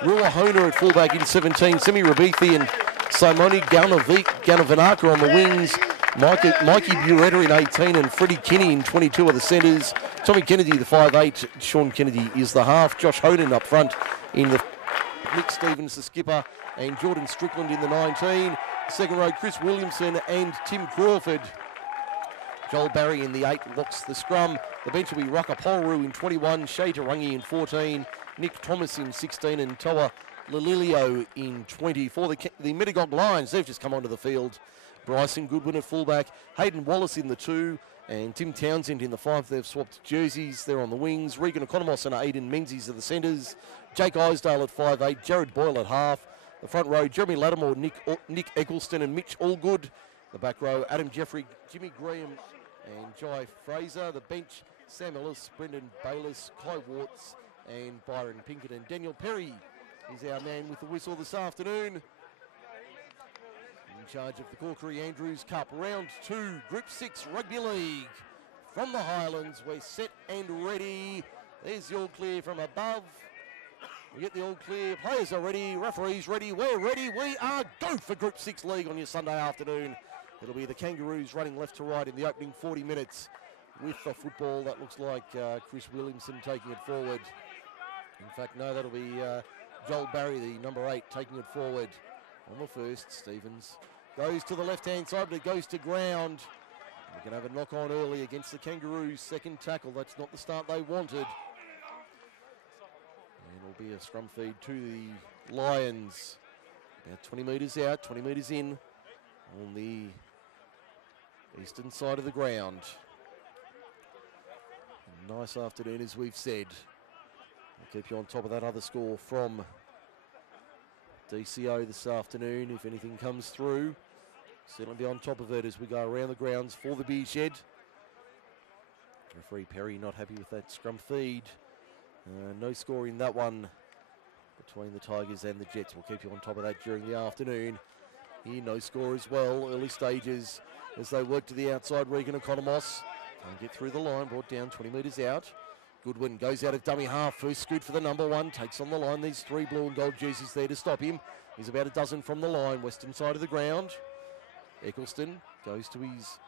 Ruahona at fullback in 17. Semi Rabithi and Simone Ganavanaka on the wings. Mikey Buretta in 18 and Freddie Kinney in 22 are the centres. Tommy Kennedy, the 5'8". Sean Kennedy is the half. Josh Hoden up front in the... Nick Stevens, the skipper, and Jordan Strickland in the 19. Second row, Chris Williamson and Tim Crawford. Joel Barry in the 8 locks the scrum. The bench will be Rucker Polru in 21, Shay Tarangi in 14, Nick Thomas in 16 and Toa Lililio in 20. For the Mittagong Lions, they've just come onto the field. Bryson Goodwin at fullback, Hayden Wallace in the 2, and Tim Townsend in the 5. They've swapped jerseys. They're on the wings. Regan Economos and Aidan Menzies are the centres. Jake Isdale at 5'8", Jared Boyle at half. The front row, Jeremy Lattimore, Nick Eccleston and Mitch Allgood. The back row, Adam Jeffrey, Jimmy Graham and Jai Fraser. The bench, Sam Ellis, Brendan Bayliss, Kai Warts and Byron Pinkett. And Daniel Perry is our man with the whistle this afternoon. In charge of the Corkery Andrews Cup, round 2, Group 6 Rugby League. From the Highlands, we're set and ready. There's the all clear from above. We get the all clear, players are ready, referees ready, we're ready, we are go for Group 6 League on your Sunday afternoon. It'll be the Kangaroos running left to right in the opening 40 minutes with the football. That looks like Chris Williamson taking it forward. In fact, no, that'll be Joel Barry, the number 8, taking it forward. On the first, Stevens goes to the left-hand side, but it goes to ground. We can have a knock-on early against the Kangaroos. Second tackle, that's not the start they wanted. And it'll be a scrum feed to the Lions. About 20 metres out, 20 metres in on the eastern side of the ground. A nice afternoon, as we've said. We'll keep you on top of that other score from DCO this afternoon. If anything comes through, certainly be on top of it as we go around the grounds for the beer shed. Referee Perry not happy with that scrum feed. No score in that one between the Tigers and the Jets. We'll keep you on top of that during the afternoon. Here, no score as well. Early stages as they work to the outside. Regan Economos can't get through the line. Brought down 20 metres out. Goodwin goes out of dummy half. First scoot for the number 1. Takes on the line. These 3 blue and gold jerseys there to stop him. He's about a dozen from the line. Western side of the ground. Eccleston goes to his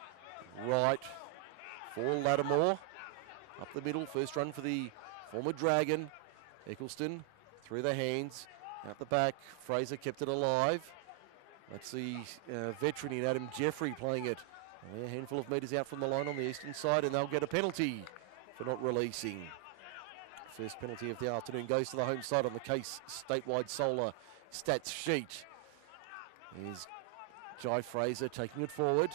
right for Lattimore. Up the middle. First run for the former Dragon. Eccleston through the hands. Out the back. Fraser kept it alive. That's the veteran in Adam Jeffrey playing it. A handful of metres out from the line on the eastern side, and they'll get a penalty for not releasing. First penalty of the afternoon goes to the home side on the Case statewide solar stats sheet. Here's Jai Fraser taking it forward.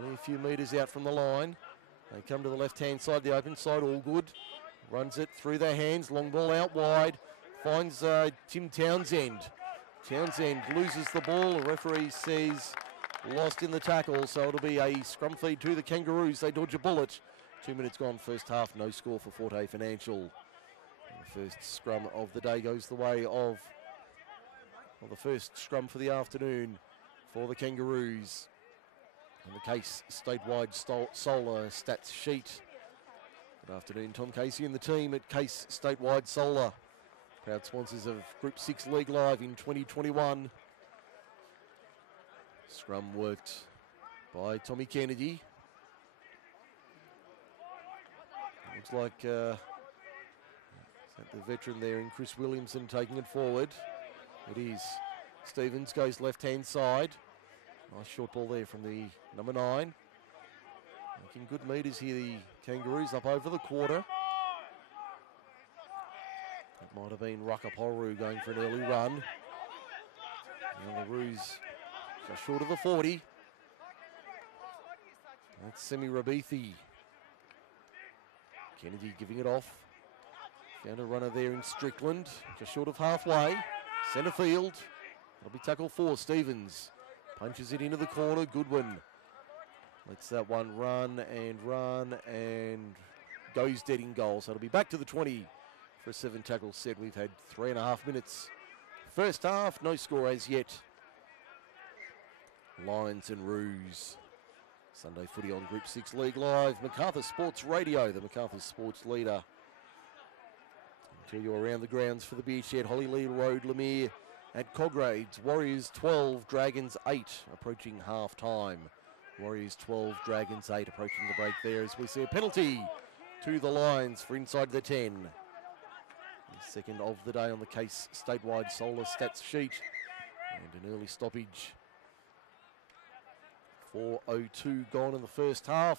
Only a few metres out from the line. They come to the left-hand side, the open side, all good. Runs it through their hands, long ball out wide. Finds Tim Townsend. Townsend loses the ball. The referee says lost in the tackle, so it'll be a scrum feed to the Kangaroos. They dodge a bullet. 2 minutes gone, first half, no score for Forte Financial. The first scrum of the day goes the way of the first scrum for the afternoon for the Kangaroos. On the Case statewide solar stats sheet. Good afternoon, Tom Casey and the team at Case statewide solar. Proud sponsors of Group 6 League Live in 2021. Scrum worked by Tommy Kennedy. Looks like the veteran there in Chris Williamson taking it forward. It is. Stevens goes left-hand side. Nice short ball there from the number 9. Making good metres here, the Kangaroos up over the quarter. That might have been Rucker Polru going for an early run. And the Roos just short of the 40. That's Semi Rabithi. Kennedy giving it off. Found a runner there in Strickland, just short of halfway. Centre field. That'll be tackle 4. Stevens punches it into the corner. Goodwin lets that one run and goes dead in goal. So it'll be back to the 20 for a 7 tackle set. We've had 3.5 minutes. First half, no score as yet. Lions and Roos. Sunday footy on Group 6 League Live. Macarthur Sports Radio, the Macarthur Sports leader. Till you're around the grounds for the beer shed. Hollyleigh Road, Lemire at Cogrades. Warriors 12, Dragons 8, approaching half time. Warriors 12, Dragons 8, approaching the break there as we see a penalty to the Lions for inside the 10. The second of the day on the Case statewide solar stats sheet. And an early stoppage. 4:02 gone in the first half.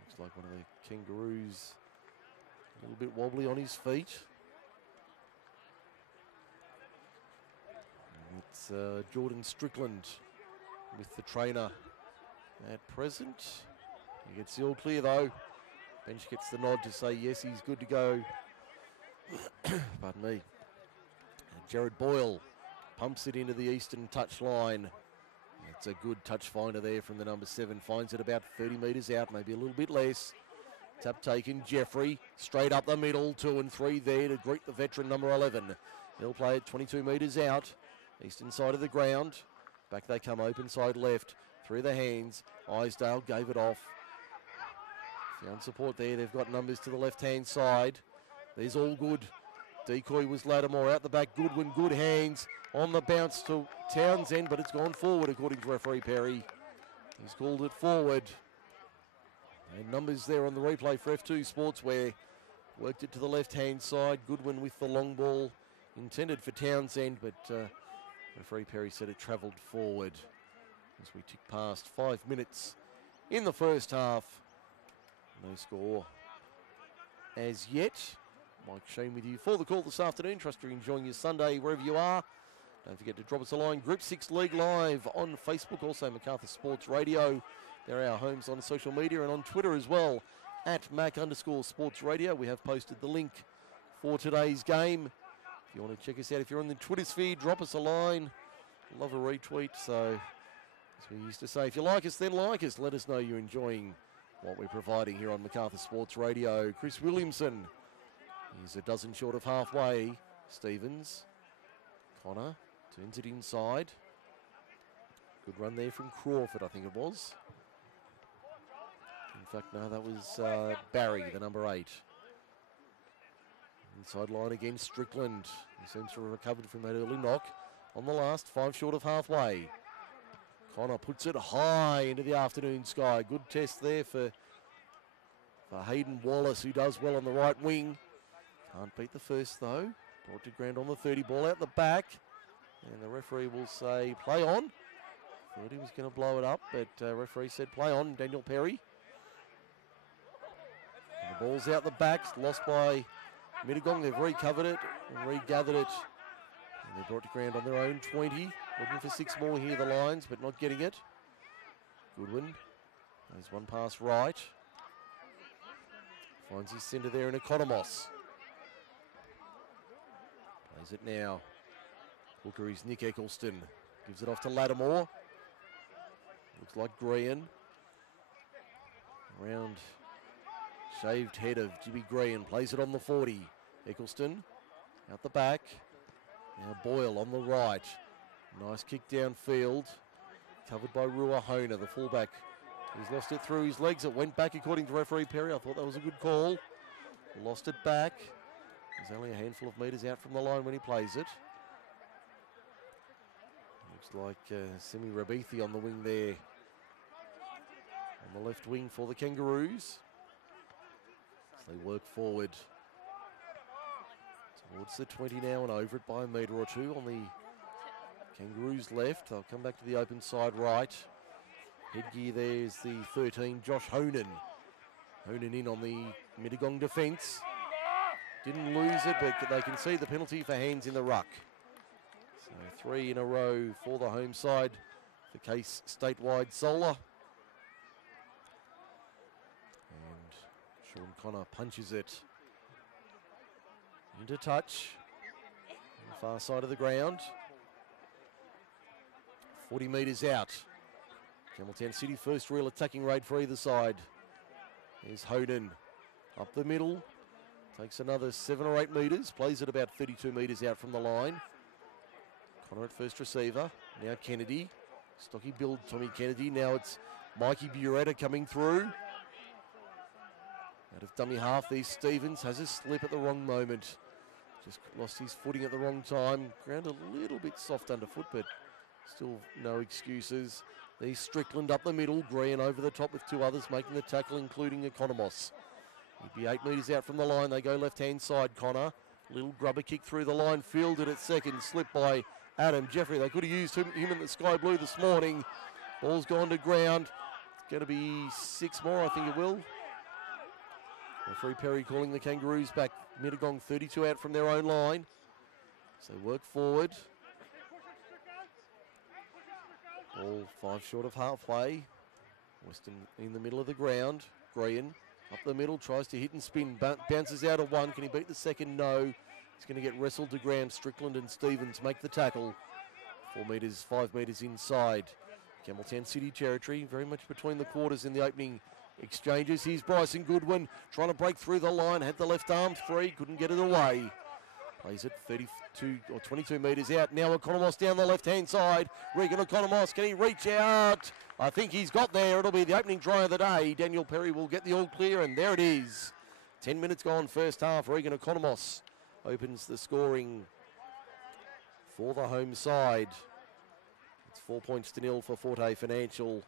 Looks like one of the Kangaroos a little bit wobbly on his feet. And it's Jordan Strickland with the trainer at present. He gets the all clear though. Bench gets the nod to say yes, he's good to go. Pardon me. And Jared Boyle pumps it into the eastern touch line. It's a good touch finder there from the number 7. Finds it about 30 metres out, maybe a little bit less. Tap taken, Jeffrey, straight up the middle, 2 and 3 there to greet the veteran number 11. He'll play it 22 metres out, eastern side of the ground. Back they come, open side left, through the hands. Isdale gave it off. Found support there, they've got numbers to the left-hand side. There's all good. Decoy was Lattimore out the back. Goodwin, good hands on the bounce to Townsend, but it's gone forward according to referee Perry. He's called it forward. And numbers there on the replay for F2 Sportswear. Worked it to the left-hand side. Goodwin with the long ball intended for Townsend, but referee Perry said it travelled forward. As we tick past 5 minutes in the first half. No score as yet. Mike Sheen with you for the call this afternoon. Trust you're enjoying your Sunday wherever you are. Don't forget to drop us a line. Group 6 League Live on Facebook, also Macarthur Sports Radio. They're our homes on social media and on Twitter as well, at Mac_Sports Radio. We have posted the link for today's game. If you want to check us out, if you're on the Twitter sphere, drop us a line. Love a retweet. So, as we used to say, if you like us, then like us. Let us know you're enjoying what we're providing here on Macarthur Sports Radio. Chris Williamson. He's a dozen short of halfway. Stevens. Connor turns it inside. Good run there from Crawford, I think it was. In fact, no, that was Barry, the number 8. Inside line again, Strickland. He seems to have recovered from that early knock. On the last, 5 short of halfway. Connor puts it high into the afternoon sky. Good test there for Hayden Wallace, who does well on the right wing. Can't beat the first though. Brought to ground on the 30, ball out the back. And the referee will say play on. Thought he was going to blow it up, but referee said play on, Daniel Perry. And the ball's out the back, lost by Mittagong. They've recovered it and regathered it. And they're brought to ground on their own 20. Looking for 6 more here, the Lions, but not getting it. Goodwin. There's one pass right. Finds his centre there in Economos. Plays it now. Hooker is Nick Eccleston. Gives it off to Lattimore. Looks like Green. Round shaved head of Jimmy Green. Plays it on the 40. Eccleston out the back. Now Boyle on the right. Nice kick downfield. Covered by Ruahona, the fullback. He's lost it through his legs. It went back according to referee Perry. I thought that was a good call. Lost it back. He's only a handful of metres out from the line when he plays it. Looks like Semi Rabithi on the wing there. On the left wing for the Kangaroos. As they work forward towards the 20 now and over it by a metre or two on the Kangaroos left. They'll come back to the open side right. Headgear there is the 13, Josh Honan. Honan in on the Mittagong defence. Didn't lose it, but they can see the penalty for hands in the ruck. So 3 in a row for the home side. The Case statewide solar. And Sean Connor punches it into touch on the far side of the ground. 40 metres out. Campbelltown City first real attacking raid for either side. There's Honan up the middle. Takes another 7 or 8 metres. Plays it about 32 metres out from the line. Connor at first receiver. Now Kennedy. Stocky build Tommy Kennedy. Now it's Mikey Buretta coming through. Out of dummy half, there Stevens has a slip at the wrong moment. Just lost his footing at the wrong time. Ground a little bit soft underfoot, but still no excuses. There's Strickland up the middle. Green over the top with two others making the tackle, including Economos. He'd be 8 metres out from the line. They go left-hand side, Connor. Little grubber kick through the line, fielded at second, slipped by Adam Jeffrey. They could have used him in the sky blue this morning. Ball's gone to ground. It's going to be 6 more, I think it will. Referee Perry calling the Kangaroos back. Mittagong 32 out from their own line. So work forward. Ball 5 short of halfway. Weston in the middle of the ground. Green up the middle, tries to hit and spin. Bounces out of one. Can he beat the second? No. He's going to get wrestled to ground. Strickland and Stevens make the tackle. 4 metres, 5 metres inside. Campbelltown City territory, very much between the quarters in the opening exchanges. Here's Bryson Goodwin trying to break through the line. Had the left arm free, couldn't get it away. Plays it 32 or 22 metres out. Now Economos down the left-hand side. Regan Economos, can he reach out? I think he's got there. It'll be the opening try of the day. Daniel Perry will get the all clear, and there it is. 10 minutes gone first half. Regan Economos opens the scoring for the home side. It's 4 points to nil for Forte Financial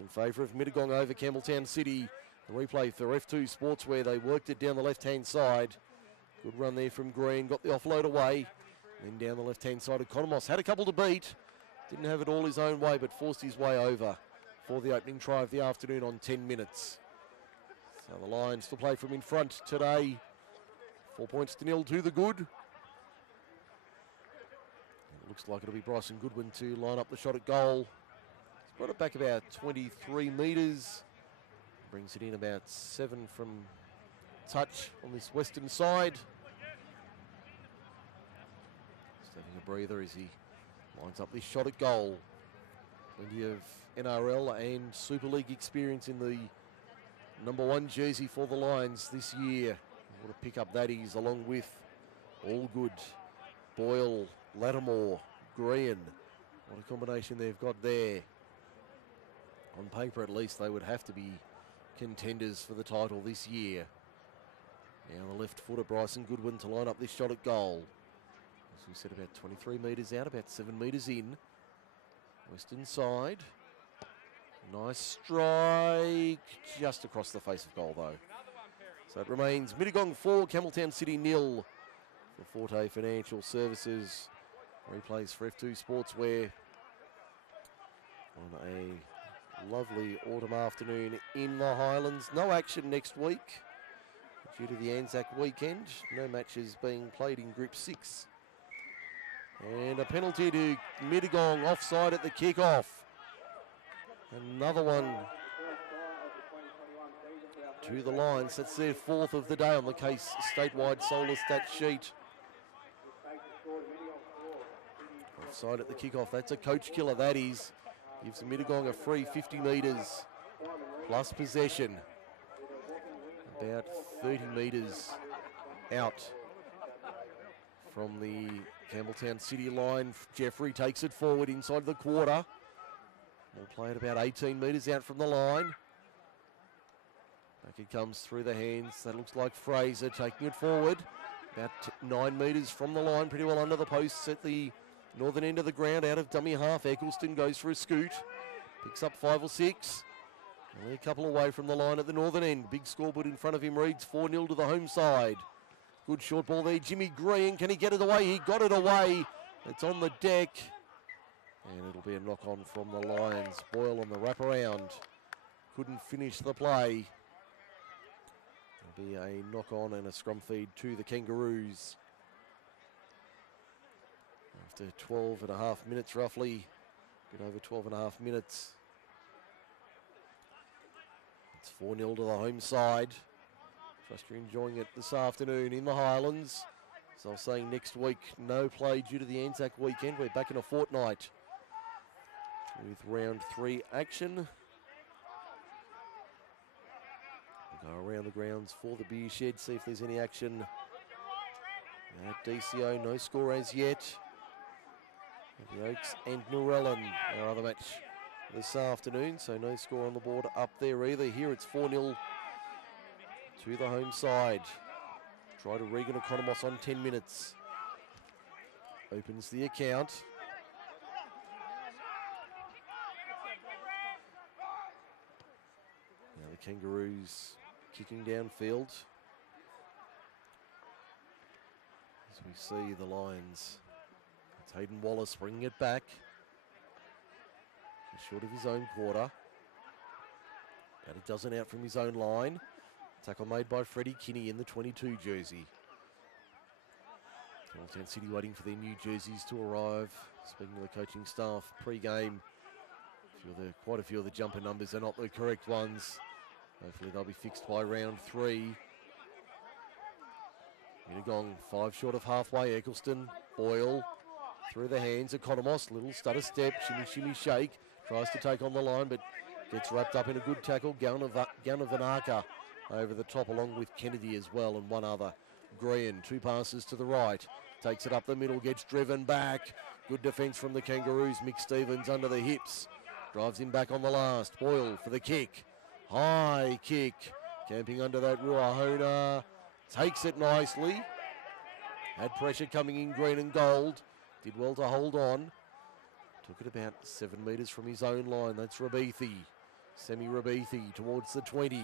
in favour of Mittagong over Campbelltown City. The replay for F2 Sportswear. They worked it down the left-hand side. Good run there from Green. Got the offload away. Then down the left-hand side, Economos had a couple to beat. Didn't have it all his own way, but forced his way over for the opening try of the afternoon on 10 minutes. So the Lions to play from in front today. 4 points to nil to the good. It looks like it'll be Bryson Goodwin to line up the shot at goal. He's brought it back about 23 metres. Brings it in about 7 from touch on this western side. Just having a breather as he lines up this shot at goal. Plenty of NRL and Super League experience in the number 1 jersey for the Lions this year. What a pick up that is, along with Allgood, Boyle, Lattimore, Green. What a combination they've got there. On paper, at least, they would have to be contenders for the title this year. Now the left footer, Bryson Goodwin, to line up this shot at goal. As we said, about 23 metres out, about 7 metres in. Western side. Nice strike. Just across the face of goal, though. So it remains Mittagong 4, Campbelltown City 0 for Forte Financial Services. Replays for F2 Sportswear on a lovely autumn afternoon in the Highlands. No action next week due to the Anzac weekend. No matches being played in Group 6. And a penalty to Mittagong, offside at the kick-off. Another one to the Lions. That's their 4th of the day on the case statewide solar stat sheet. Offside at the kick-off. That's a coach killer, that is. Gives Mittagong a free 50 metres plus possession. About 30 metres out from the Campbelltown City line. Jeffrey takes it forward inside the quarter. We'll play it about 18 metres out from the line. Back it comes through the hands. That looks like Fraser taking it forward. About 9 metres from the line, pretty well under the posts at the northern end of the ground. Out of dummy half, Eccleston goes for a scoot. Picks up 5 or 6. Only a couple away from the line at the northern end. Big scoreboard in front of him reads 4-0 to the home side. Good short ball there, Jimmy Green. Can he get it away? He got it away. It's on the deck. And it'll be a knock-on from the Lions. Boyle on the wraparound. Couldn't finish the play. It'll be a knock-on and a scrum feed to the Kangaroos. After 12 and a half minutes roughly. A bit over 12 and a half minutes. It's 4-0 to the home side. Trust you're enjoying it this afternoon in the Highlands. So I was saying next week, no play due to the Anzac weekend. We're back in a fortnight with round 3 action. We'll go around the grounds for the beer shed, see if there's any action at DCO. No score as yet. The Oaks and Norellan, our other match this afternoon, so no score on the board up there either. Here it's 4-0 to the home side. Try to Regan Economos on 10 minutes. Opens the account. Now the Kangaroos kicking downfield. As we see the Lions. It's Hayden Wallace bringing it back. Just short of his own quarter. But a dozen out from his own line. Tackle made by Freddie Kinney in the 22 jersey. Hamilton City waiting for their new jerseys to arrive. Speaking to the coaching staff pre-game, quite a few of the jumper numbers are not the correct ones. Hopefully they'll be fixed by round 3. Mittagong 5 short of halfway. Eccleston, Boyle, through the hands. Economos, little stutter step, shimmy, shimmy, shake. Tries to take on the line, but gets wrapped up in a good tackle. Ganavanaka over the top, along with Kennedy as well, and one other. Green, 2 passes to the right. Takes it up the middle, gets driven back. Good defence from the Kangaroos. Mick Stevens under the hips. Drives him back on the last. Boyle for the kick. High kick. Camping under that Ruahona. Takes it nicely. Had pressure coming in, green and gold. Did well to hold on. Took it about 7 metres from his own line. That's Rabithi. Semi Rabithi towards the 20.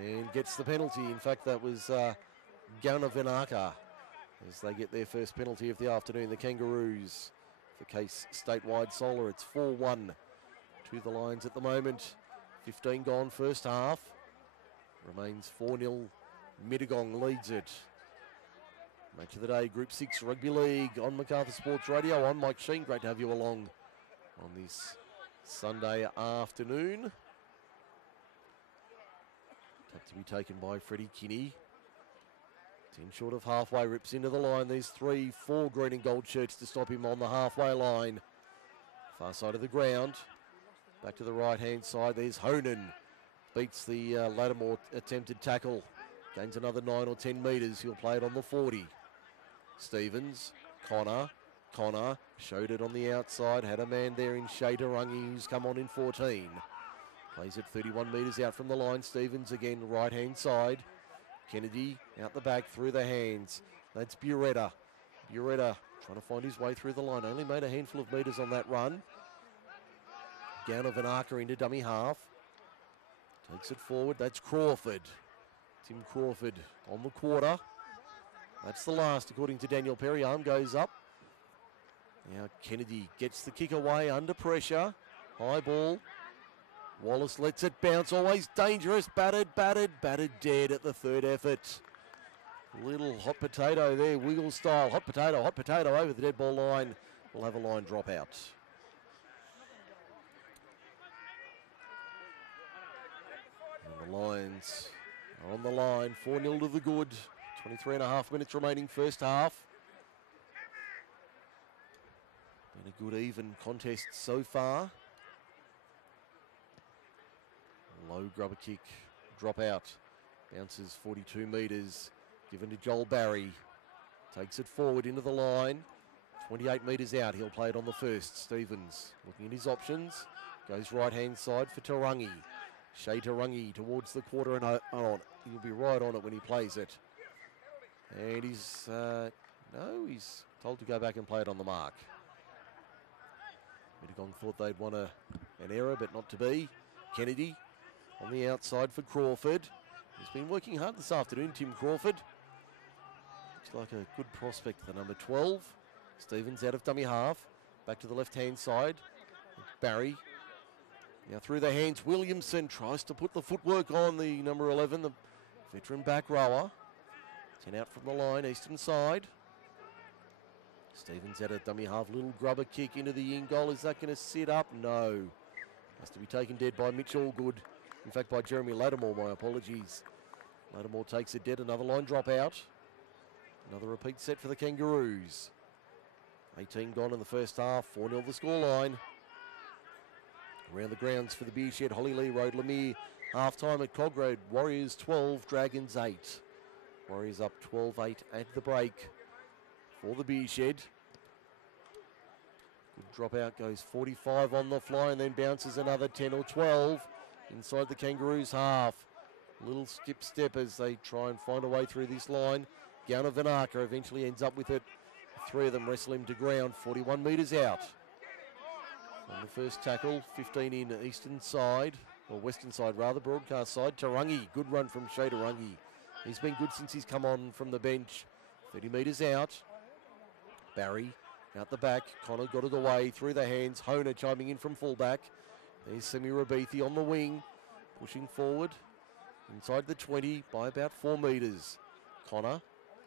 And gets the penalty. In fact, that was Ganavanaka as they get their first penalty of the afternoon. The Kangaroos for Case Statewide Solar. It's 4-1 to the Lions at the moment. 15 gone first half. Remains 4-0. Mittagong leads it. Match of the day, Group 6 Rugby League on Macarthur Sports Radio. I'm Mike Sheen. Great to have you along on this Sunday afternoon. Tap to be taken by Freddie Kinney. 10 short of halfway, rips into the line. There's 3-4 green and gold shirts to stop him on the halfway line. Far side of the ground. Back to the right-hand side. There's Honan. Beats the Lattimore attempted tackle. Gains another 9 or 10 metres. He'll play it on the 40. Stevens, Connor showed it on the outside. Had a man there in Shatarangi who's come on in 14. Plays it 31 metres out from the line. Stevens again, right-hand side. Kennedy out the back through the hands. That's Buretta. Buretta trying to find his way through the line. Only made a handful of metres on that run. Ganavanaka into dummy half. Takes it forward. That's Crawford. Tim Crawford on the quarter. That's the last, according to Daniel Perry. Arm goes up. Now Kennedy gets the kick away under pressure. High ball. Wallace lets it bounce. Always dangerous. Battered dead at the third effort. Little hot potato there, wiggle style. Hot potato over the dead ball line. We'll have a line drop out. And the Lions are on the line. 4-0 to the good. 23.5 minutes remaining first half. Been a good even contest so far. Low grubber kick, drop out. Bounces 42 metres. Given to Joel Barry. Takes it forward into the line. 28 metres out. He'll play it on the first. Stevens looking at his options. Goes right-hand side for Tarangi. Shea Tarangi towards the quarter and on. He'll be right on it when he plays it. And he's told to go back and play it on the mark. Mittagong thought they'd want an error, but not to be. Kennedy on the outside for Crawford. He's been working hard this afternoon, Tim Crawford. Looks like a good prospect, the number 12. Stevens out of dummy half. Back to the left-hand side. Barry. Now through the hands, Williamson tries to put the footwork on the number 11, the veteran back rower. 10 out from the line, eastern side. Stevens at a dummy half, little grubber kick into the in goal. Is that going to sit up? No. Has to be taken dead by Mitch Allgood. In fact, by Jeremy Lattimore, my apologies. Lattimore takes it dead, another line drop out. Another repeat set for the Kangaroos. 18 gone in the first half, 4-0 the scoreline. Around the grounds for the Beer Shed, Holly Road, Lemire. Half-time at Cog Road, Warriors 12, Dragons 8. Warriors up 12-8 at the break for the Beer Shed. Good drop out, goes 45 on the fly and then bounces another 10 or 12. inside the Kangaroos half. Little skip step as they try and find a way through this line. Gowna Vanaka eventually ends up with it. Three of them wrestle him to ground, 41 metres out. On the first tackle, 15 in eastern side, or western side rather, broadcast side. Tarangi, good run from Shea Tarangi. He's been good since he's come on from the bench. 30 metres out. Barry out the back. Connor got it away through the hands. Hona chiming in from fullback. There's Semi Rabithi on the wing, pushing forward inside the 20 by about 4 metres. Connor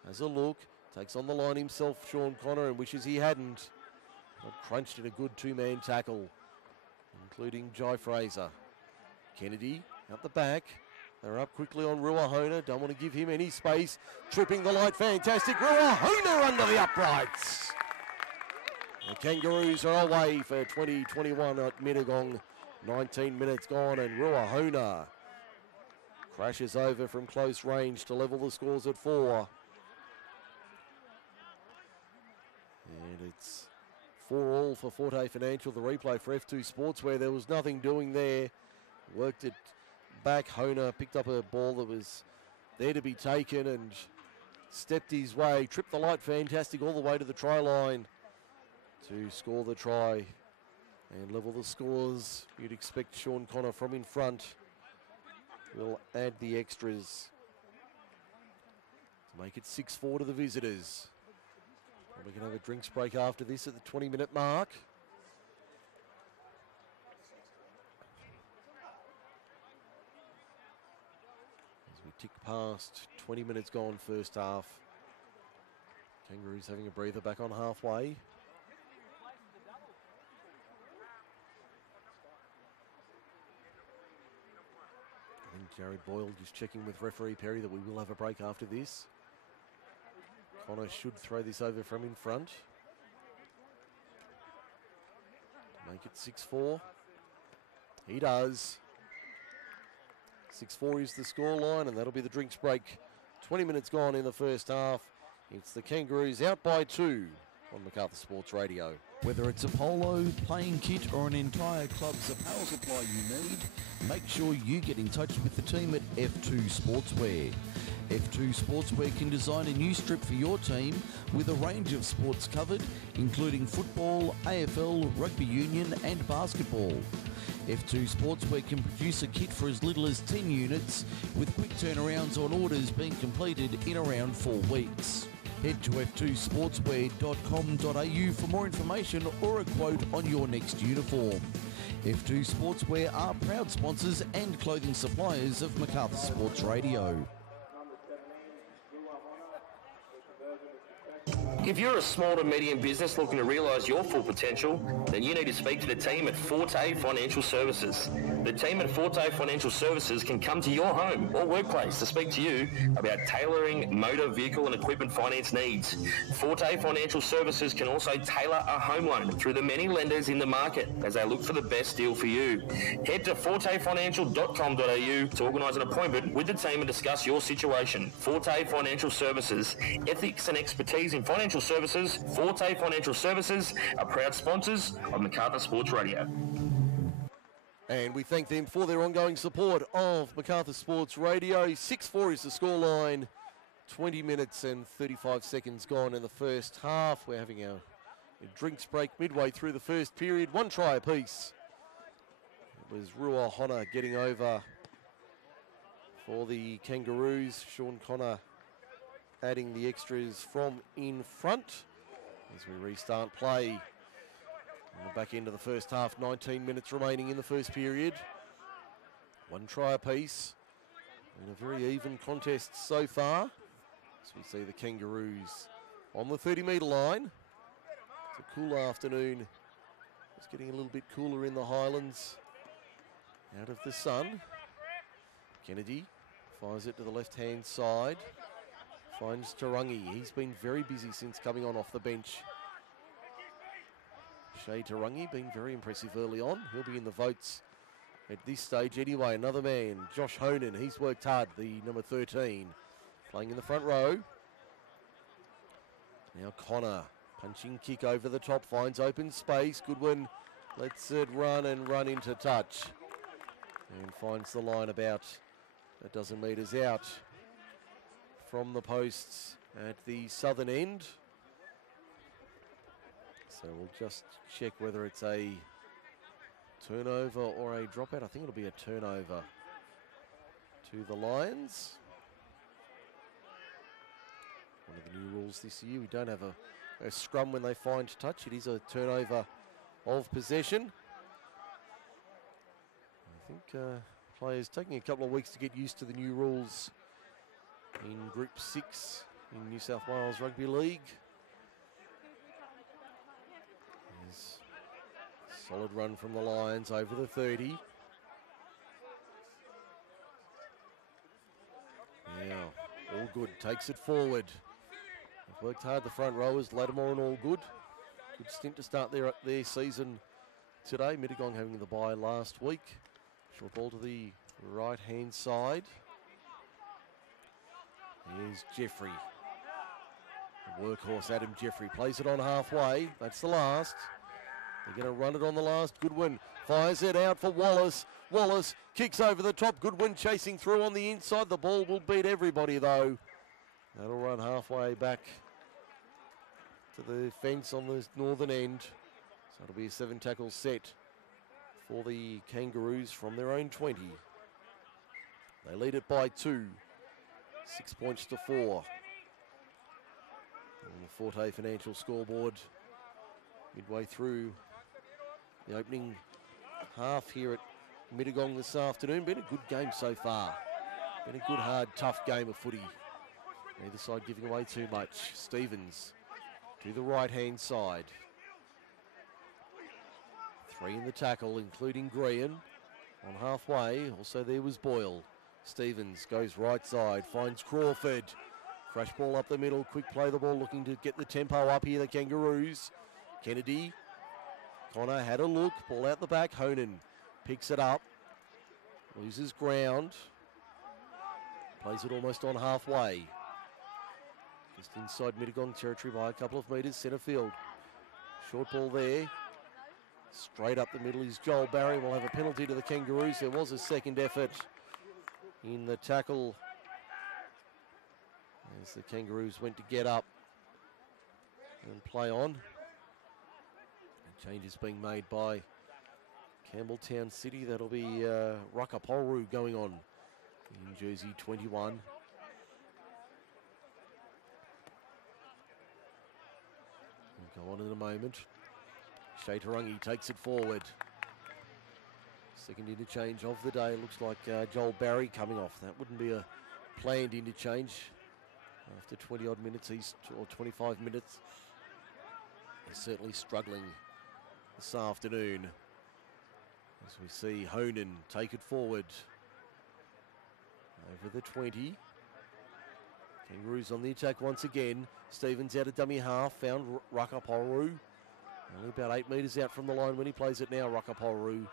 has a look, takes on the line himself, Sean Connor, and wishes he hadn't. Got crunched in a good two-man tackle, including Jai Fraser. Kennedy out the back. They're up quickly on Ruahona. Don't want to give him any space. Tripping the light, fantastic. Ruahona under the uprights. The Kangaroos are away for 2021 at Mittagong. 19 minutes gone, and Ruahona crashes over from close range to level the scores at 4. And it's 4-all for Forte Financial. The replay for F2 Sportswear. There was nothing doing there. Worked it back. Hona picked up a ball that was there to be taken and stepped his way. Tripped the light, fantastic, all the way to the try line to score the try and level the scores. You'd expect Sean Connor from in front will add the extras to make it 6-4 to the visitors. We can have a drinks break after this at the 20-minute mark. As we tick past 20 minutes gone first half. Kangaroos having a breather back on halfway. And Jared Boyle just checking with referee Perry that we will have a break after this. Connor should throw this over from in front to make it 6-4. He does. 6-4 is the scoreline, and that'll be the drinks break. 20 minutes gone in the first half. It's the Kangaroos out by 2 on Macarthur Sports Radio. Whether it's a polo, playing kit or an entire club's apparel supply you need, make sure you get in touch with the team at F2 Sportswear. F2 Sportswear can design a new strip for your team with a range of sports covered, including football, AFL, rugby union and basketball. F2 Sportswear can produce a kit for as little as 10 units, with quick turnarounds on orders being completed in around 4 weeks. Head to f2sportswear.com.au for more information or a quote on your next uniform. F2 Sportswear are proud sponsors and clothing suppliers of Macarthur Sports Radio. If you're a small to medium business looking to realise your full potential, then you need to speak to the team at Forte Financial Services. The team at Forte Financial Services can come to your home or workplace to speak to you about tailoring motor vehicle and equipment finance needs. Forte Financial Services can also tailor a home loan through the many lenders in the market as they look for the best deal for you. Head to fortefinancial.com.au to organise an appointment with the team and discuss your situation. Forte Financial Services, ethics and expertise in financial services. Forte Financial Services are proud sponsors of Macarthur Sports Radio. And we thank them for their ongoing support of Macarthur Sports Radio. 6-4 is the scoreline. 20 minutes and 35 seconds gone in the first half. We're having a drinks break midway through the first period. 1 try apiece. It was Ruahona getting over for the Kangaroos. Sean Connor adding the extras from in front as we restart play. On the back end of the first half, 19 minutes remaining in the first period. 1 try apiece. In a very even contest so far. As we see the Kangaroos on the 30-metre line. It's a cool afternoon. It's getting a little bit cooler in the Highlands. Out of the sun. Kennedy fires it to the left-hand side. Finds Tarangi. He's been very busy since coming on off the bench. Shea Tarangi been very impressive early on. He'll be in the votes at this stage anyway. Another man, Josh Honan. He's worked hard, the number 13. Playing in the front row. Now Connor. Punching kick over the top. Finds open space. Goodwin lets it run and run into touch. and finds the line about a dozen metres out from the posts at the southern end. So we'll just check whether it's a turnover or a dropout. I think it'll be a turnover to the Lions. One of the new rules this year, we don't have a scrum when they find touch. It is a turnover of possession. I think players taking a couple of weeks to get used to the new rules in Group 6 in New South Wales Rugby League. There's a solid run from the Lions over the 30. Now, all good, takes it forward. They've worked hard, the front rowers, Lattimore and all good. Good stint to start their season today. Mittagong having the bye last week. Short ball to the right-hand side. Here's Jeffrey. The workhorse Adam Jeffrey plays it on halfway. That's the last. They're going to run it on the last. Goodwin fires it out for Wallace. Wallace kicks over the top. Goodwin chasing through on the inside. The ball will beat everybody though. That'll run halfway back to the fence on the northern end. So it'll be a 7-tackle set for the Kangaroos from their own 20. They lead it by 2. 6 points to 4. On the Forte Financial scoreboard, midway through the opening half here at Mittagong this afternoon. Been a good game so far. Been a good, hard, tough game of footy. Neither side giving away too much. Stevens to the right-hand side. 3 in the tackle, including Green. On halfway, also there was Boyle. Stevens goes right side, finds Crawford. Crash ball up the middle, quick play the ball, looking to get the tempo up here, the Kangaroos. Kennedy. Connor had a look, ball out the back. Honan picks it up, loses ground. Plays it almost on halfway. Just inside Mittagong territory by a couple of metres, centre field. Short ball there. Straight up the middle is Joel Barry. Will have a penalty to the Kangaroos. There was a second effort in the tackle as the Kangaroos went to get up and play on. A change is being made by Campbelltown City. That'll be Ruckapolru going on in jersey 21. We'll go on in a moment. Shea Tarangi takes it forward. Second interchange of the day. Looks like Joel Barry coming off. That wouldn't be a planned interchange. After 20 odd minutes, or 25 minutes. He's certainly struggling this afternoon. As we see Honan take it forward. Over the 20. Kangaroos on the attack once again. Stevens out of dummy half. Found Ruckapolru. Only about 8 metres out from the line when he plays it now, Ruckapolru.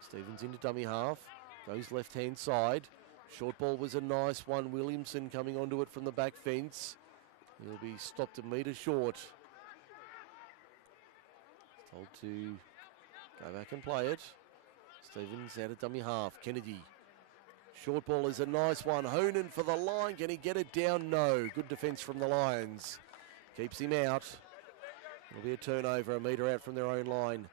Stevens into dummy half. Goes left-hand side. Short ball was a nice one. Williamson coming onto it from the back fence. He'll be stopped a metre short. Told to go back and play it. Stevens out of dummy half. Kennedy. Short ball is a nice one. Honan for the line. Can he get it down? No. Good defence from the Lions. Keeps him out. It'll be a turnover, a metre out from their own line.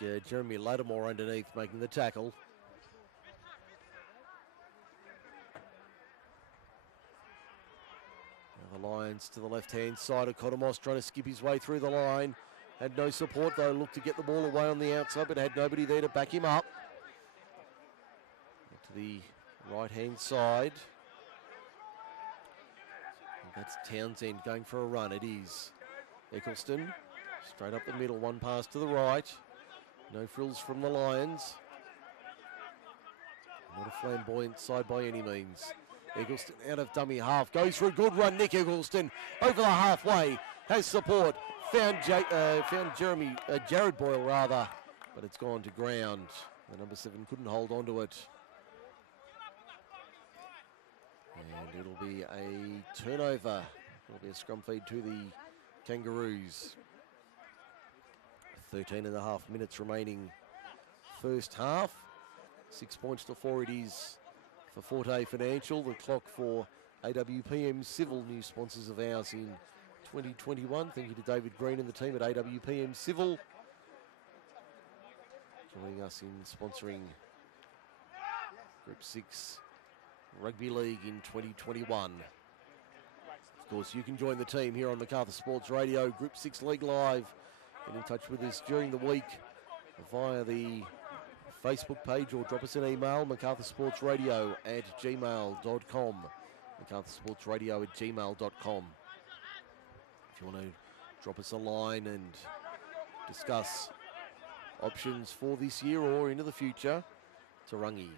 Big Jeremy Lattimore underneath making the tackle. Now the Lions to the left-hand side of Kotomos trying to skip his way through the line. Had no support though, looked to get the ball away on the outside, but had nobody there to back him up. To the right-hand side. That's Townsend going for a run. It is Eccleston. Straight up the middle. One pass to the right. No frills from the Lions. Not a flamboyant side by any means. Eccleston out of dummy half. Goes for a good run. Nick Eccleston over the halfway. Has support. Found Jared Boyle rather. But it's gone to ground. The number 7 couldn't hold on to it. And it'll be a turnover. It'll be a scrum feed to the Kangaroos. 13 and a half minutes remaining first half. 6 points to 4 it is for Forte Financial. The clock for AWPM Civil, new sponsors of ours in 2021. Thank you to David Green and the team at AWPM Civil, joining us in sponsoring Group 6 Rugby League in 2021. Of course, you can join the team here on Macarthur Sports Radio, Group 6 League Live. Get in touch with us during the week via the Facebook page or drop us an email, macarthursportsradio@gmail.com. macarthursportsradio@gmail.com. If you want to drop us a line and discuss options for this year or into the future. Tarangi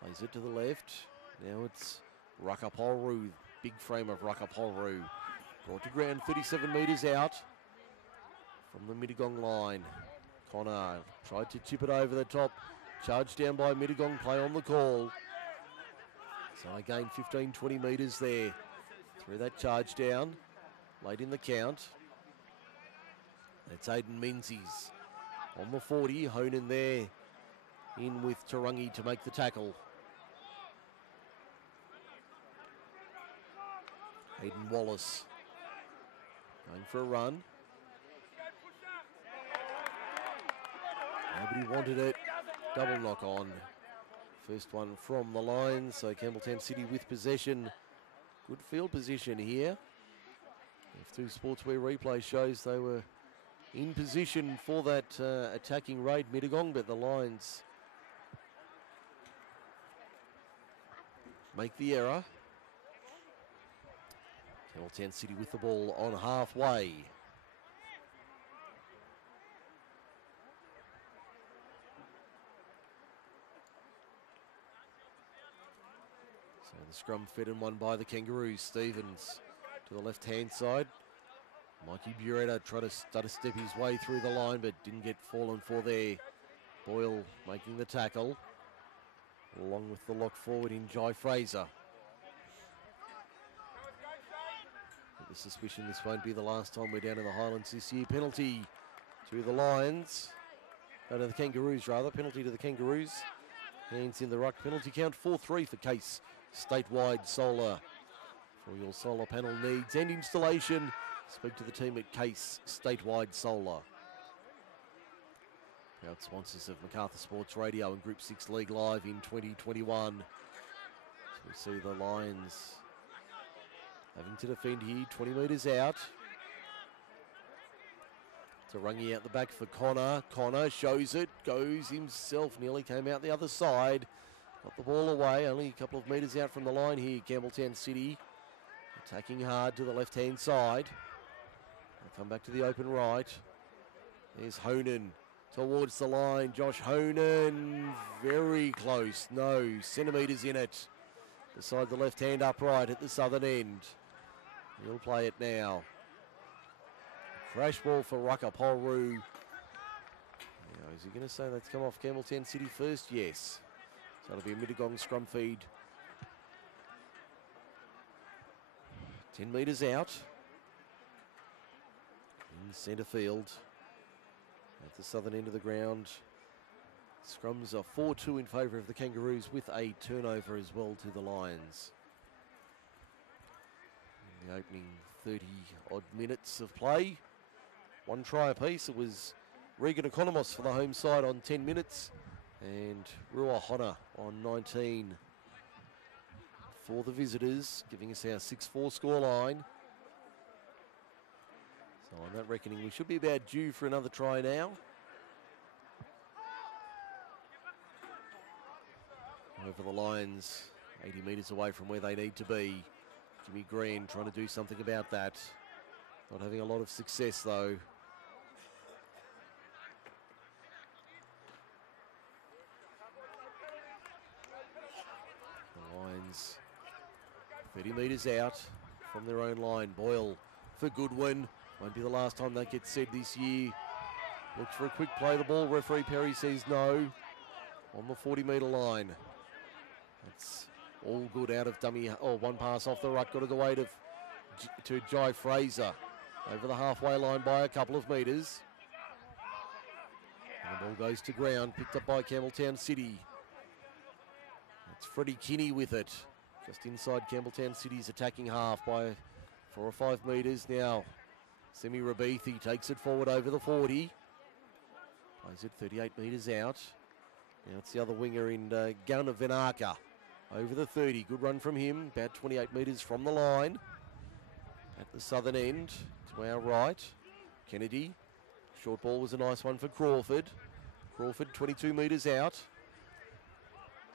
plays it to the left. Now it's Rakapolru, big frame of Rakapolru. Brought to ground 37 metres out from the Mittagong line. Connor tried to chip it over the top. Charged down by Mittagong, play on the call. So again 15-20 metres there. Through that charge down. Late in the count. It's Aiden Menzies on the 40. Honan there in with Tarangi to make the tackle. Aiden Wallace going for a run. Nobody wanted it. Double knock on. First one from the line, so Campbelltown City with possession. Good field position here. F2 Sportswear replay shows they were in position for that attacking raid, Mittagong, but the Lions make the error. Campbelltown City with the ball on halfway. So the scrum fed and won by the Kangaroos. Stevens to the left-hand side. Mikey Buretta tried to step his way through the line, but didn't get fallen for there. Boyle making the tackle, along with the lock forward in Jai Fraser. With the suspicion this won't be the last time we're down in the Highlands this year. Penalty to the Lions. No, to the Kangaroos, rather. Penalty to the Kangaroos. Hands in the ruck. Penalty count 4-3 for Case Statewide Solar. For your solar panel needs and installation, speak to the team at Case Statewide Solar. Proud sponsors of Macarthur Sports Radio and Group 6 League Live in 2021. So we see the Lions having to defend here, 20 metres out. Tarangi out the back for Connor. Connor shows it, goes himself, nearly came out the other side. Got the ball away, only a couple of metres out from the line here, Campbelltown City. Attacking hard to the left-hand side. They'll come back to the open right. There's Honan towards the line. Josh Honan, very close. No, centimetres in it. Beside the left-hand upright at the southern end. He'll play it now. Crash ball for Rakapolru. Now, is he going to say that's come off Campbelltown City first? Yes. So it'll be a Mittagong scrum feed. 10 metres out. In centre field. At the southern end of the ground. Scrums are 4-2 in favour of the Kangaroos with a turnover as well to the Lions. In the opening 30-odd minutes of play. One try apiece. It was Regan Economos for the home side on 10 minutes. And Rua Hona on 19 for the visitors, giving us our 6-4 scoreline. So on that reckoning, we should be about due for another try now. Over the Lions, 80 metres away from where they need to be. Jimmy Green trying to do something about that. Not having a lot of success though. The Lions 30 metres out from their own line. Boyle for Goodwin. Won't be the last time that gets said this year. Looks for a quick play the ball. Referee Perry says no. On the 40-metre line. That's all good out of dummy. Oh, one pass off the ruck. Got it away to Jai Fraser. Over the halfway line by a couple of metres. The ball goes to ground, picked up by Campbelltown City. It's Freddie Kinney with it. Just inside Campbelltown City's attacking half by 4 or 5 metres now. Semi Rabithi takes it forward over the 40. Plays it 38 metres out. Now it's the other winger in Gunnar Venaka. Over the 30. Good run from him. About 28 metres from the line. At the southern end to our right. Kennedy. Short ball was a nice one for Crawford. Crawford 22 metres out.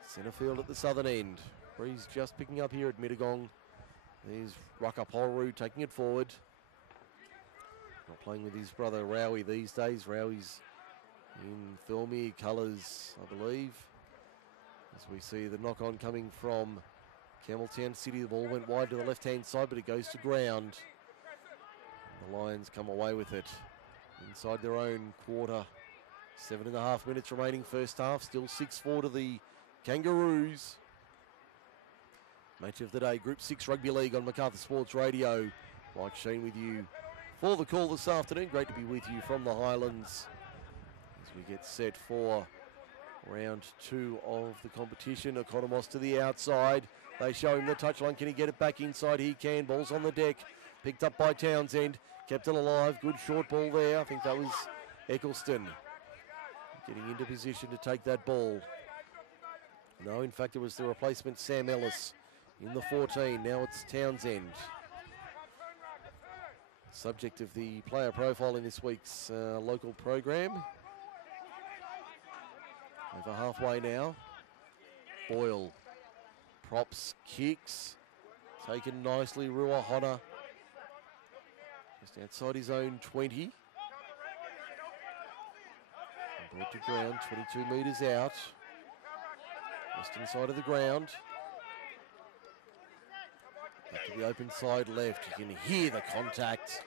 Centre field at the southern end. Breeze just picking up here at Mittagong. There's Ruckapolru taking it forward. Not playing with his brother Rowie these days. Rowie's in Thirlmere colours, I believe. As we see the knock-on coming from Campbelltown City. The ball went wide to the left-hand side, but it goes to ground. The Lions come away with it inside their own quarter. 7.5 minutes remaining first half. Still 6-4 to the Kangaroos. Match of the day, Group 6 Rugby League on Macarthur Sports Radio. Mike Sheen with you for the call this afternoon. Great to be with you from the Highlands as we get set for round 2 of the competition. Economos to the outside. They show him the touchline. Can he get it back inside? He can. Ball's on the deck. Picked up by Townsend. Kept it alive. Good short ball there. I think that was Eccleston getting into position to take that ball. No, in fact, it was the replacement Sam Ellis in the 14. Now it's Townsend. Subject of the player profile in this week's local program. Over halfway now. Boyle. Props, kicks. Taken nicely, Ruahana. Just outside his own 20. Brought to ground, 22 metres out. Western side of the ground. Back to the open side left. You can hear the contact.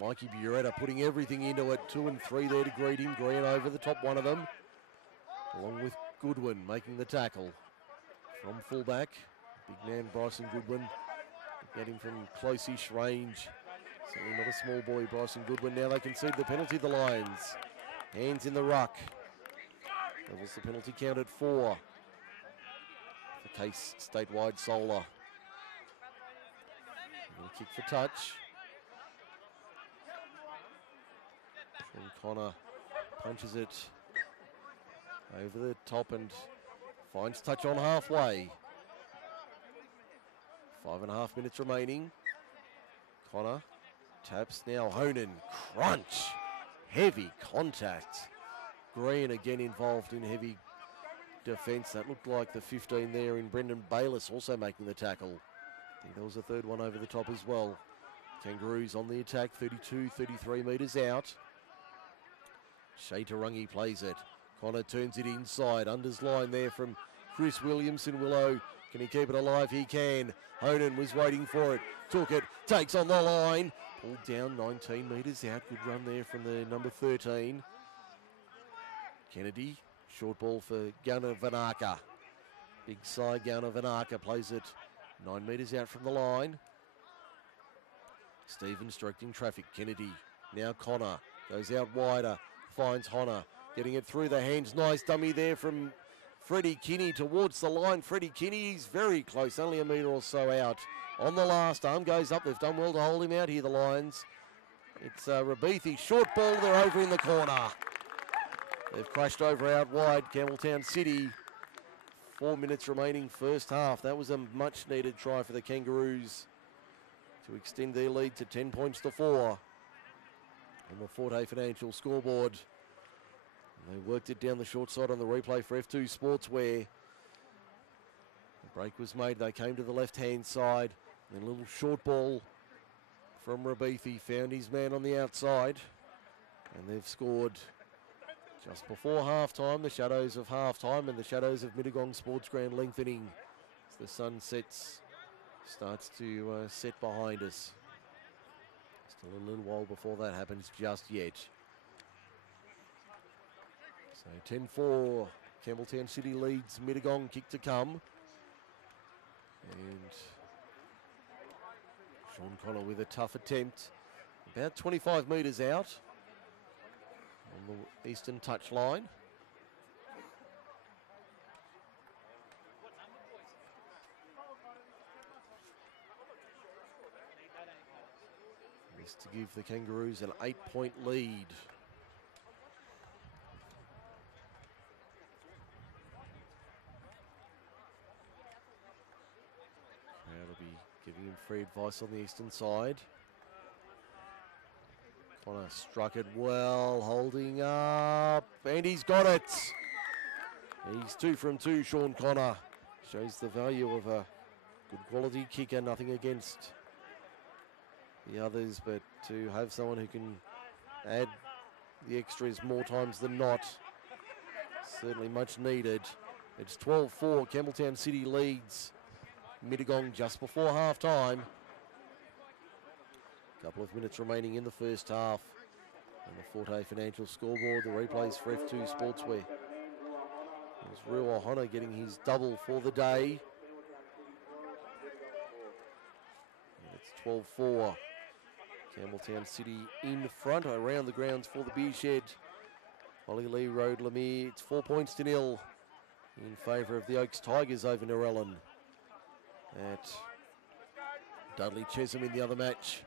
Mikey Buretta putting everything into it. 2 and 3 there to greet him. Green over the top one of them. Along with Goodwin making the tackle. From fullback. Big man Bryson Goodwin. Get him from close-ish range. Certainly not a small boy, Bryson Goodwin. Now they concede the penalty, the Lions. Hands in the ruck. Levels the penalty count at 4. For Case Statewide Solar. Kick for touch. And Connor punches it over the top and finds touch on halfway. 5.5 minutes remaining. Connor taps now. Honan. Crunch. Heavy contact. Green again involved in heavy defence. That looked like the 15 there in Brendan Bayliss also making the tackle. I think there was a third one over the top as well. Kangaroos on the attack, 32, 33 metres out. Shea Tarangi plays it. Connor turns it inside. Unders line there from Chris Williamson. Willow, can he keep it alive? He can. Honan was waiting for it. Took it. Takes on the line. Pulled down 19 metres out. Good run there from the number 13. Kennedy. Short ball for Gunnar Vanaka. Big side Gunnar Vanaka plays it 9 metres out from the line. Stevens directing traffic. Kennedy. Now Connor. Goes out wider. Finds Honor. Getting it through the hands. Nice dummy there from Freddie Kinney towards the line. Freddie Kinney is very close. Only a metre or so out. On the last arm. Goes up. They've done well to hold him out here, the Lions. It's Rabithi. Short ball. They're over in the corner. They've crashed over out wide. Campbelltown City. 4 minutes remaining first half. That was a much needed try for the Kangaroos to extend their lead to 10 points to 4 on the Forte Financial scoreboard. And they worked it down the short side on the replay for F2 Sportswear. The break was made. They came to the left-hand side. Then a little short ball from Rabithi. Found his man on the outside. And they've scored just before half-time. The shadows of half-time and the shadows of Mittagong Sports Ground lengthening as the sun starts to set behind us. Still a little while before that happens just yet. So 10-4, Campbelltown City leads Mittagong, kick to come. And Sean Connor with a tough attempt. About 25 metres out. on the eastern touchline. This to give the Kangaroos an 8-point lead. Crowd will be giving him free advice on the eastern side. Connor struck it well, holding up, and he's got it. He's 2 from 2, Sean Connor. Shows the value of a good quality kicker, nothing against the others, but to have someone who can add the extras more times than not, certainly much needed. It's 12-4, Campbelltown City leads Mittagong just before half time. Couple of minutes remaining in the first half. And the Forte Financial scoreboard, the replays for F2 Sportswear. There's Rue O'Honnor getting his double for the day. And it's 12-4. Campbelltown City in front, around the grounds for the beer shed. Holly Lee Road, Lemire, it's 4 points to 0 in favour of the Oaks Tigers over Narellan. At Dudley Chesham in the other match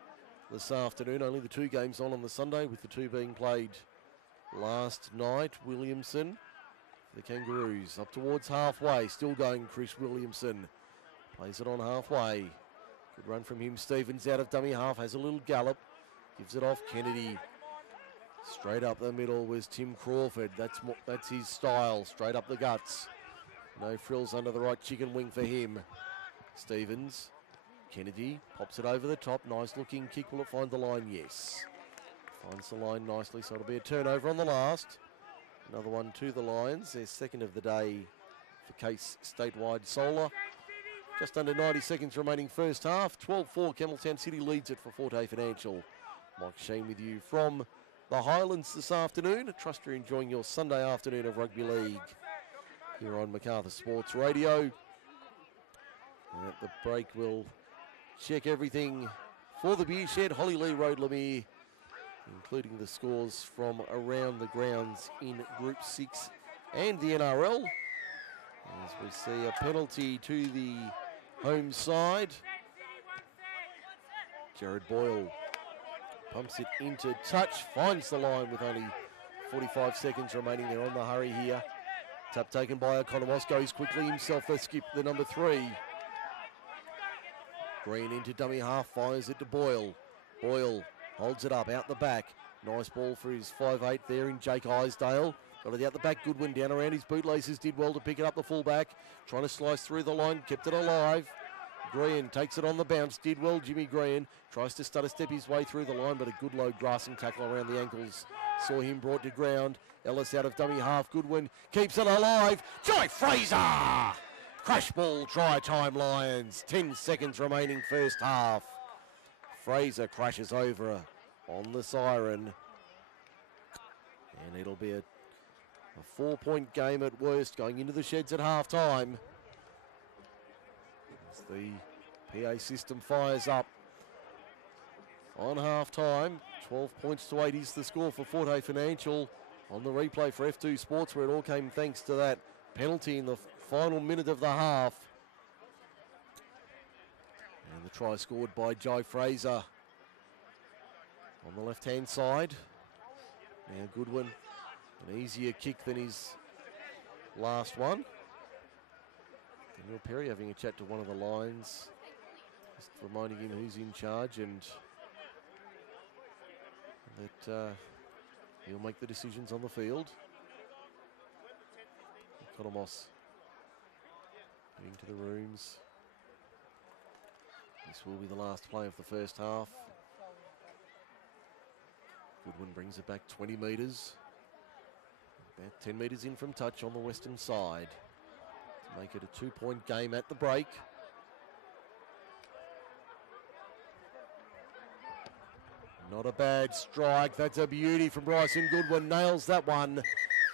this afternoon. Only the 2 games on the Sunday, with the 2 being played last night. Williamson, the Kangaroos, up towards halfway. Still going, Chris Williamson. Plays it on halfway. Good run from him. Stevens out of dummy half, has a little gallop. Gives it off Kennedy. Straight up the middle was Tim Crawford. That's his style. Straight up the guts. No frills under the right chicken wing for him. Stevens. Kennedy pops it over the top. Nice looking kick. Will it find the line? Yes. Finds the line nicely, so it'll be a turnover on the last. Another one to the Lions. Their second of the day for Case Statewide Solar. Just under 90 seconds remaining first half. 12-4, Campbelltown City leads it for Forte Financial. Mike Shane with you from the Highlands this afternoon. I trust you're enjoying your Sunday afternoon of Rugby League here on Macarthur Sports Radio. And at the break, we'll check everything for the beer shed, Holly Lee Road, Lemire, including the scores from around the grounds in Group 6 and the NRL. As we see a penalty to the home side. Jared Boyle pumps it into touch, finds the line with only 45 seconds remaining. They're on the hurry here. Tap taken by O'Connor. Goes quickly himself. They skip the number 3. Green into dummy half, fires it to Boyle. Boyle holds it up, out the back. Nice ball for his 5'8" there in Jake Isdale. Got it out the back, Goodwin down around his bootlaces, did well to pick it up the fullback. Trying to slice through the line, kept it alive. Green takes it on the bounce, did well Jimmy Green. Tries to stutter step his way through the line, but a good low grassing tackle around the ankles saw him brought to ground. Ellis out of dummy half, Goodwin keeps it alive. Joy Fraser! Crash ball, try time Lions. 10 seconds remaining first half. Fraser crashes over on the siren. And it'll be a 4-point game at worst going into the sheds at half time. As the PA system fires up on half time. 12 points to 8 is the score for Forte Financial. On the replay for F2 Sports, where it all came thanks to that penalty in the final minute of the half. And the try scored by Joe Fraser on the left-hand side. Now Goodwin, an easier kick than his last one. Daniel Perry having a chat to one of the Lions, just reminding him who's in charge and that he'll make the decisions on the field. Economos heading to the rooms. This will be the last play of the first half. Goodwin brings it back 20 metres. About 10 metres in from touch on the western side to make it a 2-point game at the break. Not a bad strike. That's a beauty from Bryson Goodwin. Nails that one.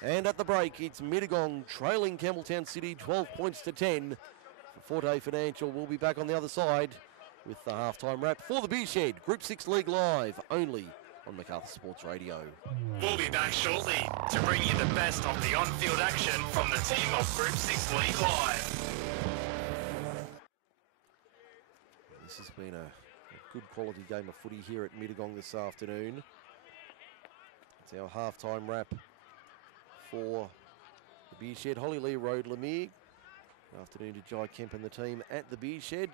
And at the break, it's Mittagong trailing Campbelltown City 12 points to 10. Forte Financial will be back on the other side with the halftime wrap for the Beer Shed. Group 6 League Live, only on Macarthur Sports Radio. We'll be back shortly to bring you the best of the on-field action from the team of Group 6 League Live. This has been a good quality game of footy here at Mittagong this afternoon. It's our half-time wrap for the Beer Shed, Hollylee Road, Lemire. Good afternoon to Jai Kemp and the team at the Beer Shed.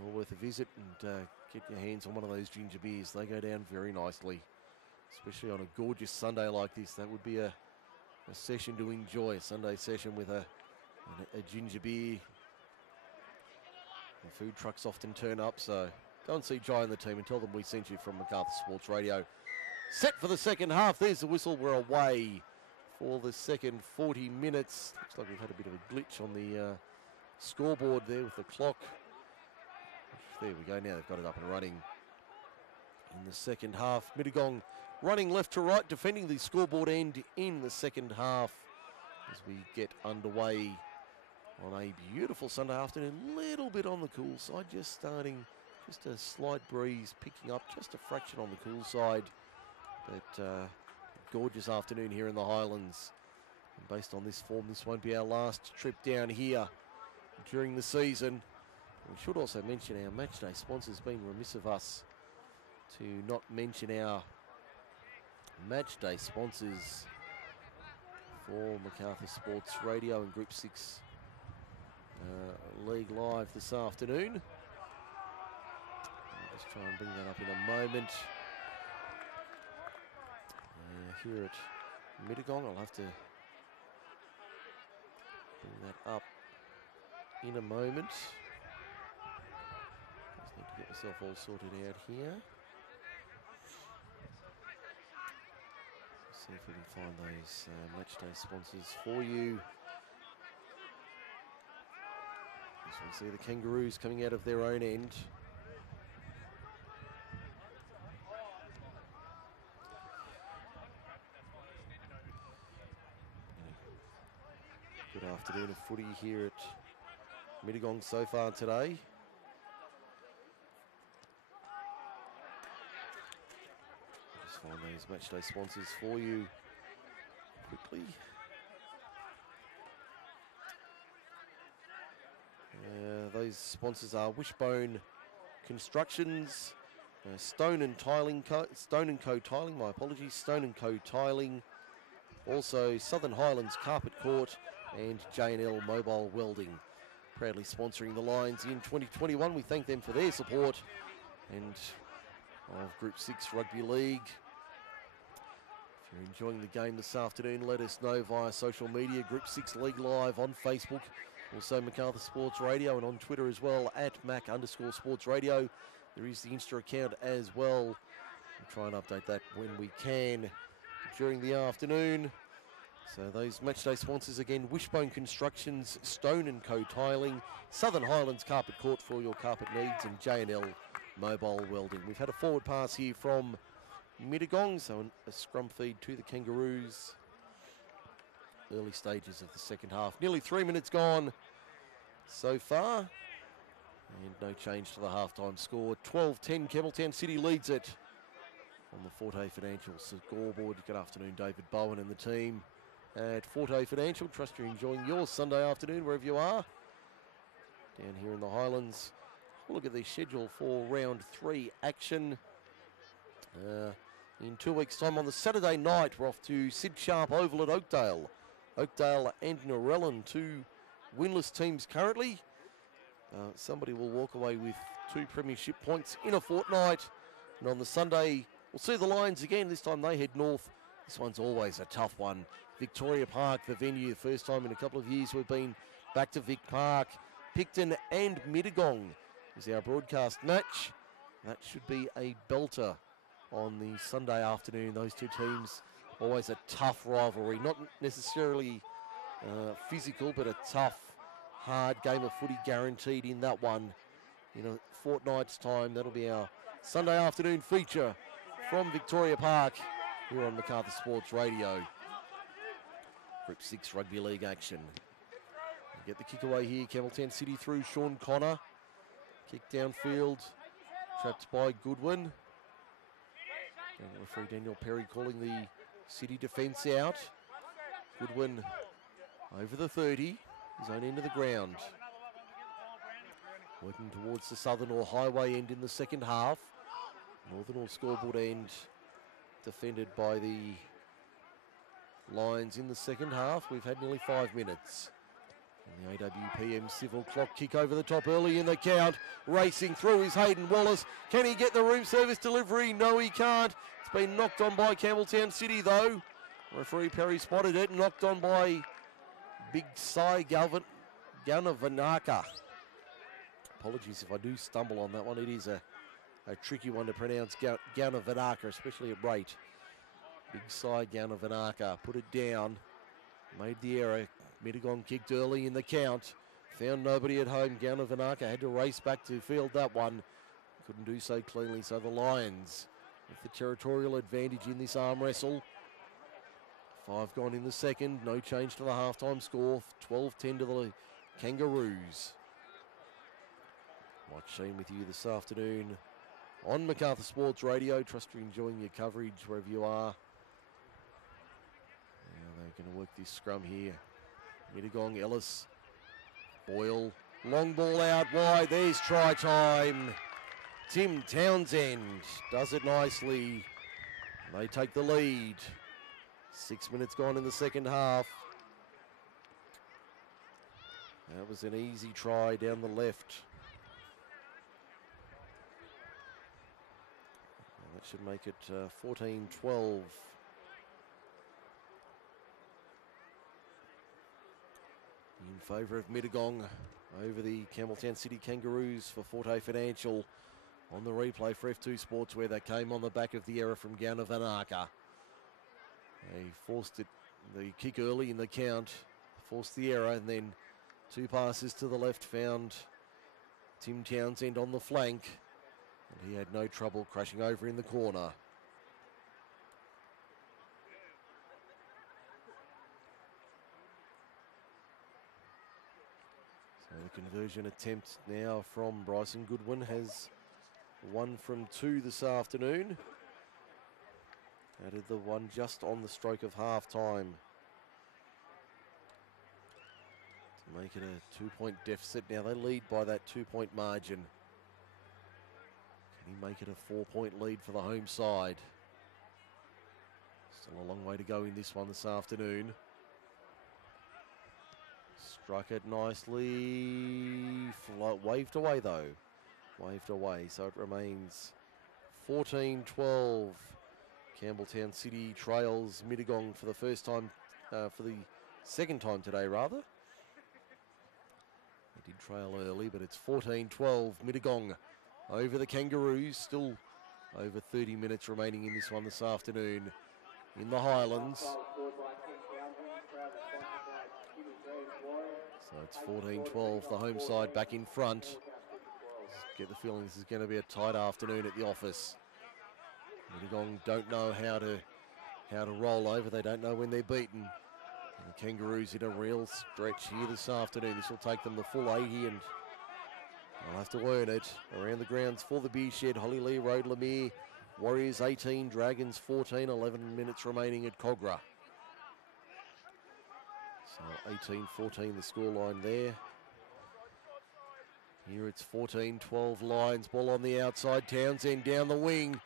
Well worth a visit and get your hands on one of those ginger beers. They go down very nicely, especially on a gorgeous Sunday like this. That would be a session to enjoy, a Sunday session with a ginger beer. The food trucks often turn up, so go and see Jai and the team and tell them we sent you from Macarthur Sports Radio. Set for the second half. There's the whistle. We're away for the second 40 minutes. Looks like we've had a bit of a glitch on the scoreboard there with the clock. There we go. Now they've got it up and running in the second half. Mittagong running left to right, defending the scoreboard end in the second half as we get underway on a beautiful Sunday afternoon. Little bit on the cool side, just starting, just a slight breeze picking up, just a fraction on the cool side. But gorgeous afternoon here in the Highlands. And based on this form, this won't be our last trip down here during the season. We should also mention our matchday sponsors. Been remiss of us to not mention our matchday sponsors for Macarthur Sports Radio and Group 6 League Live this afternoon. I'll just try and bring that up in a moment. Here at Mittagong, I'll have to bring that up in a moment. Just need to get myself all sorted out here. See if we can find those matchday sponsors for you. As we see the Kangaroos coming out of their own end. Good afternoon of footy here at Mittagong so far today. Just find those matchday sponsors for you quickly. Those sponsors are Wishbone Constructions, Stone and Co Tiling, my apologies, Stone and Co Tiling, also Southern Highlands Carpet Court and J&L Mobile Welding. Proudly sponsoring the Lions in 2021. We thank them for their support and of Group 6 Rugby League. If you're enjoying the game this afternoon, let us know via social media, Group 6 League Live on Facebook, also Macarthur Sports Radio, and on Twitter as well, at Mac_Sports Radio. There is the Insta account as well. We'll try and update that when we can during the afternoon. So those matchday sponsors again, Wishbone Constructions, Stone and Co Tiling, Southern Highlands Carpet Court for all your carpet needs, and J&L Mobile Welding. We've had a forward pass here from Mittagong, so a scrum feed to the Kangaroos. Early stages of the second half. Nearly 3 minutes gone so far. And no change to the halftime score. 12-10, Campbelltown City leads it on the Forte Financial scoreboard. Good afternoon, David Bowen and the team at Forte Financial. Trust you're enjoying your Sunday afternoon wherever you are. Down here in the Highlands. We'll look at the schedule for round 3 action. In 2 weeks' time on the Saturday night, we're off to Sid Sharp Oval at Oakdale. Oakdale and Narellan, 2 winless teams currently. Somebody will walk away with 2 premiership points in a fortnight. And on the Sunday, we'll see the Lions again. This time they head north. This one's always a tough one. Victoria Park, the venue. The first time in a couple of years we've been back to Vic Park. Picton and Mittagong is our broadcast match. That should be a belter on the Sunday afternoon. Those 2 teams, always a tough rivalry. Not necessarily physical, but a tough, hard game of footy guaranteed in that one. In a fortnight's time, that'll be our Sunday afternoon feature from Victoria Park here on Macarthur Sports Radio. Group 6 Rugby League action. We get the kick away here, Campbelltown City through Sean Connor. Kick downfield, trapped by Goodwin. Referee Daniel Perry calling the City defence out. Goodwin over the 30, his own end of the ground. Working towards the Southern or Highway end in the second half. Northern or scoreboard end defended by the Lions in the second half. We've had nearly 5 minutes. And the AWPM civil clock kick over the top early in the count. Racing through is Hayden Wallace. Can he get the room service delivery? No, he can't. It's been knocked on by Campbelltown City though. Referee Perry spotted it. Knocked on by Big Sai Ganavanaka. Apologies if I do stumble on that one. It is a tricky one to pronounce, Ganavanaka, especially at rate. Big Sai Ganavanaka put it down. Made the error. Mittagong kicked early in the count. Found nobody at home. Ganavanaka had to race back to field that one. Couldn't do so cleanly, so the Lions with the territorial advantage in this arm wrestle. 5 gone in the second. No change to the halftime score. 12-10 to the Kangaroos. Mike Sheen with you this afternoon on Macarthur Sports Radio. Trust you're enjoying your coverage wherever you are. Now they're going to work this scrum here. Mittagong, Ellis, Boyle, long ball out wide. There's try time. Tim Townsend does it nicely. They take the lead. 6 minutes gone in the second half. That was an easy try down the left. That should make it 14-12. In favour of Mittagong over the Campbelltown City Kangaroos for Forte Financial on the replay for F2 Sports, where they came on the back of the error from Ganavanaka. They forced it, the kick early in the count, forced the error, and then 2 passes to the left found Tim Townsend on the flank, and he had no trouble crashing over in the corner. So the conversion attempt now from Bryson Goodwin has 1 from 2 this afternoon. Added the one just on the stroke of half time to make it a 2-point deficit. Now they lead by that 2-point margin. Can he make it a 4-point lead for the home side? Still a long way to go in this one this afternoon. Struck it nicely. Waved away though. Waved away. So it remains 14-12. Campbelltown City trails Mittagong for the first time, for the second time today rather. They did trail early, but it's 14-12. Mittagong over the Kangaroos. Still over 30 minutes remaining in this one this afternoon in the Highlands. So it's 14-12, the home side back in front. Get the feeling this is going to be a tight afternoon at the office. Mittagong don't know how to roll over. They don't know when they're beaten. And the Kangaroos in a real stretch here this afternoon. This will take them the full 80 and they'll have to earn it. Around the grounds for the Beer Shed, Holly Lee Road, Lemire. Warriors 18, Dragons 14, 11 minutes remaining at Cogra. So 18-14 the scoreline there. Here it's 14-12 Lions. Ball on the outside. Townsend down the wing.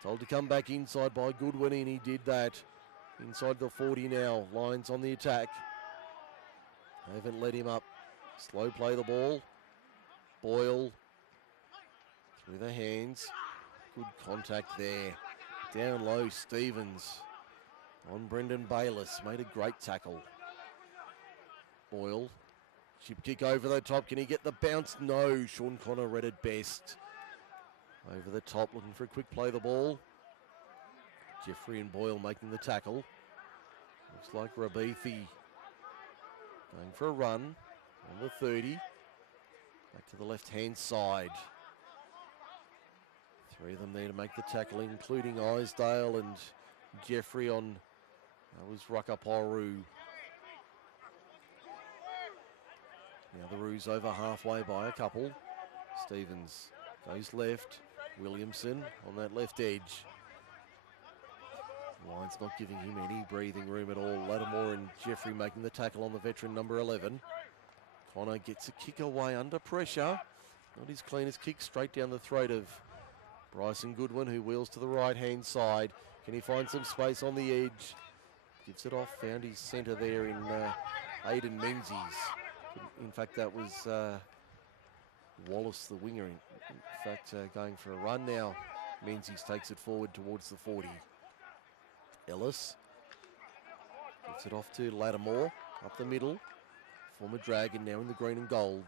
Told to come back inside by Goodwin, and he did that. Inside the 40 now. Lions on the attack. They haven't let him up. Slow play the ball. Boyle through the hands. Good contact there. Down low, Stevens on Brendan Bayliss. Made a great tackle. Boyle. Chip kick over the top. Can he get the bounce? No. Sean Connor read it best. Over the top, looking for a quick play the ball. Jeffrey and Boyle making the tackle. Looks like Rabithi going for a run on the 30. Back to the left-hand side. 3 of them there to make the tackle, including Isdale and Jeffrey on, that was Rakaporu. Now the Roos over halfway by a couple. Stevens goes left. Williamson on that left edge. Lions not giving him any breathing room at all. Lattimore and Jeffrey making the tackle on the veteran, number 11. Connor gets a kick away under pressure. Not his cleanest kick, straight down the throat of Bryson Goodwin, who wheels to the right-hand side. Can he find some space on the edge? Gives it off, found his centre there in Aidan Menzies. In fact, that was Wallace, the winger, in fact, going for a run now. Menzies takes it forward towards the 40. Ellis gives it off to Lattimore, up the middle. Former Dragon, now in the green and gold.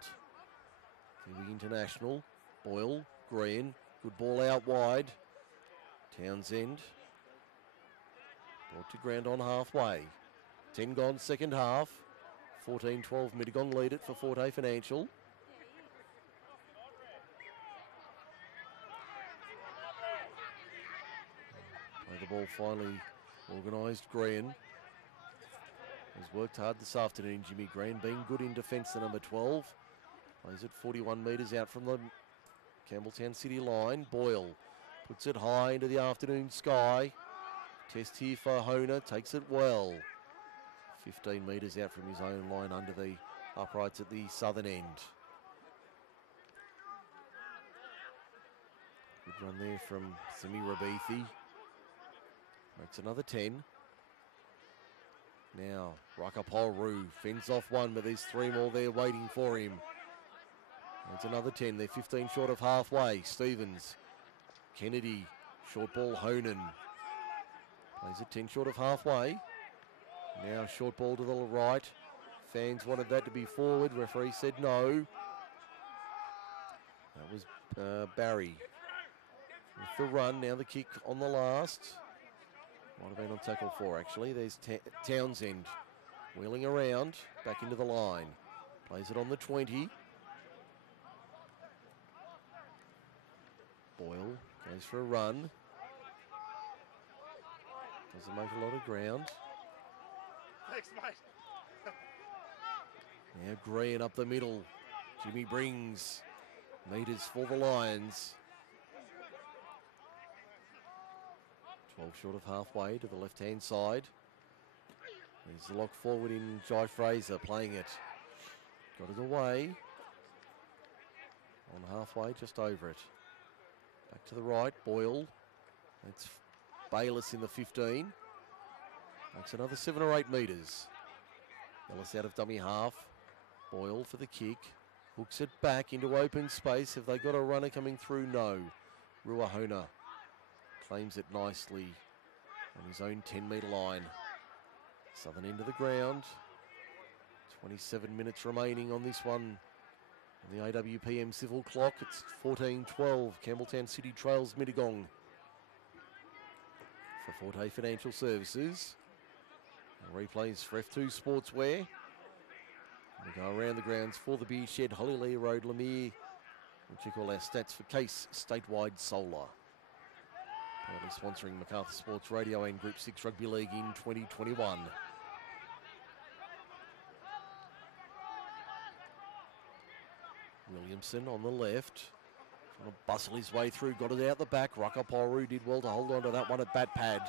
Kiwi International, Boyle, Green, good ball out wide. Townsend, brought to ground on halfway. 10 gone, second half. 14-12, Mittagong lead it for Forte Financial. Play the ball finally organised. Green has worked hard this afternoon. Jimmy Green being good in defence, the number 12. Plays it 41 metres out from the Campbelltown City line. Boyle puts it high into the afternoon sky. Test here for Hona, takes it well. 15 metres out from his own line under the uprights at the southern end. Good run there from Simi Rabithi. Makes another 10. Now, Rakaporu fends off one, but there's three more there waiting for him. That's another 10. They're 15 short of halfway. Stevens, Kennedy, short ball, Honan. Plays it 10 short of halfway. Now short ball to the right. Fans wanted that to be forward. Referee said no. That was Barry. With the run, now the kick on the last. Might have been on tackle 4 actually. There's Townsend wheeling around, back into the line. Plays it on the 20. Boyle goes for a run. Doesn't make a lot of ground. Thanks, mate. Now Green up the middle. Jimmy brings metres for the Lions. 12 short of halfway to the left-hand side. There's the lock forward in Jai Fraser playing it. Got it away. On halfway, just over it. Back to the right, Boyle. That's Bayliss in the 15. Makes another 7 or 8 metres. Ellis out of dummy half. Boyle for the kick. Hooks it back into open space. Have they got a runner coming through? No. Ruahona claims it nicely on his own 10-metre line. Southern end of the ground. 27 minutes remaining on this one. On the AWPM civil clock, it's 14-12. Campbelltown City trails Mittagong. For Forte Financial Services. Replays for F2 Sportswear. We go around the grounds for the Beer Shed, Holylear Road, Lemire. We'll check all our stats for Case Statewide Solar. Proudly sponsoring Macarthur Sports Radio and Group 6 Rugby League in 2021. Williamson on the left. Trying to bustle his way through, got it out the back. Rakaporu did well to hold on to that one at bat pad.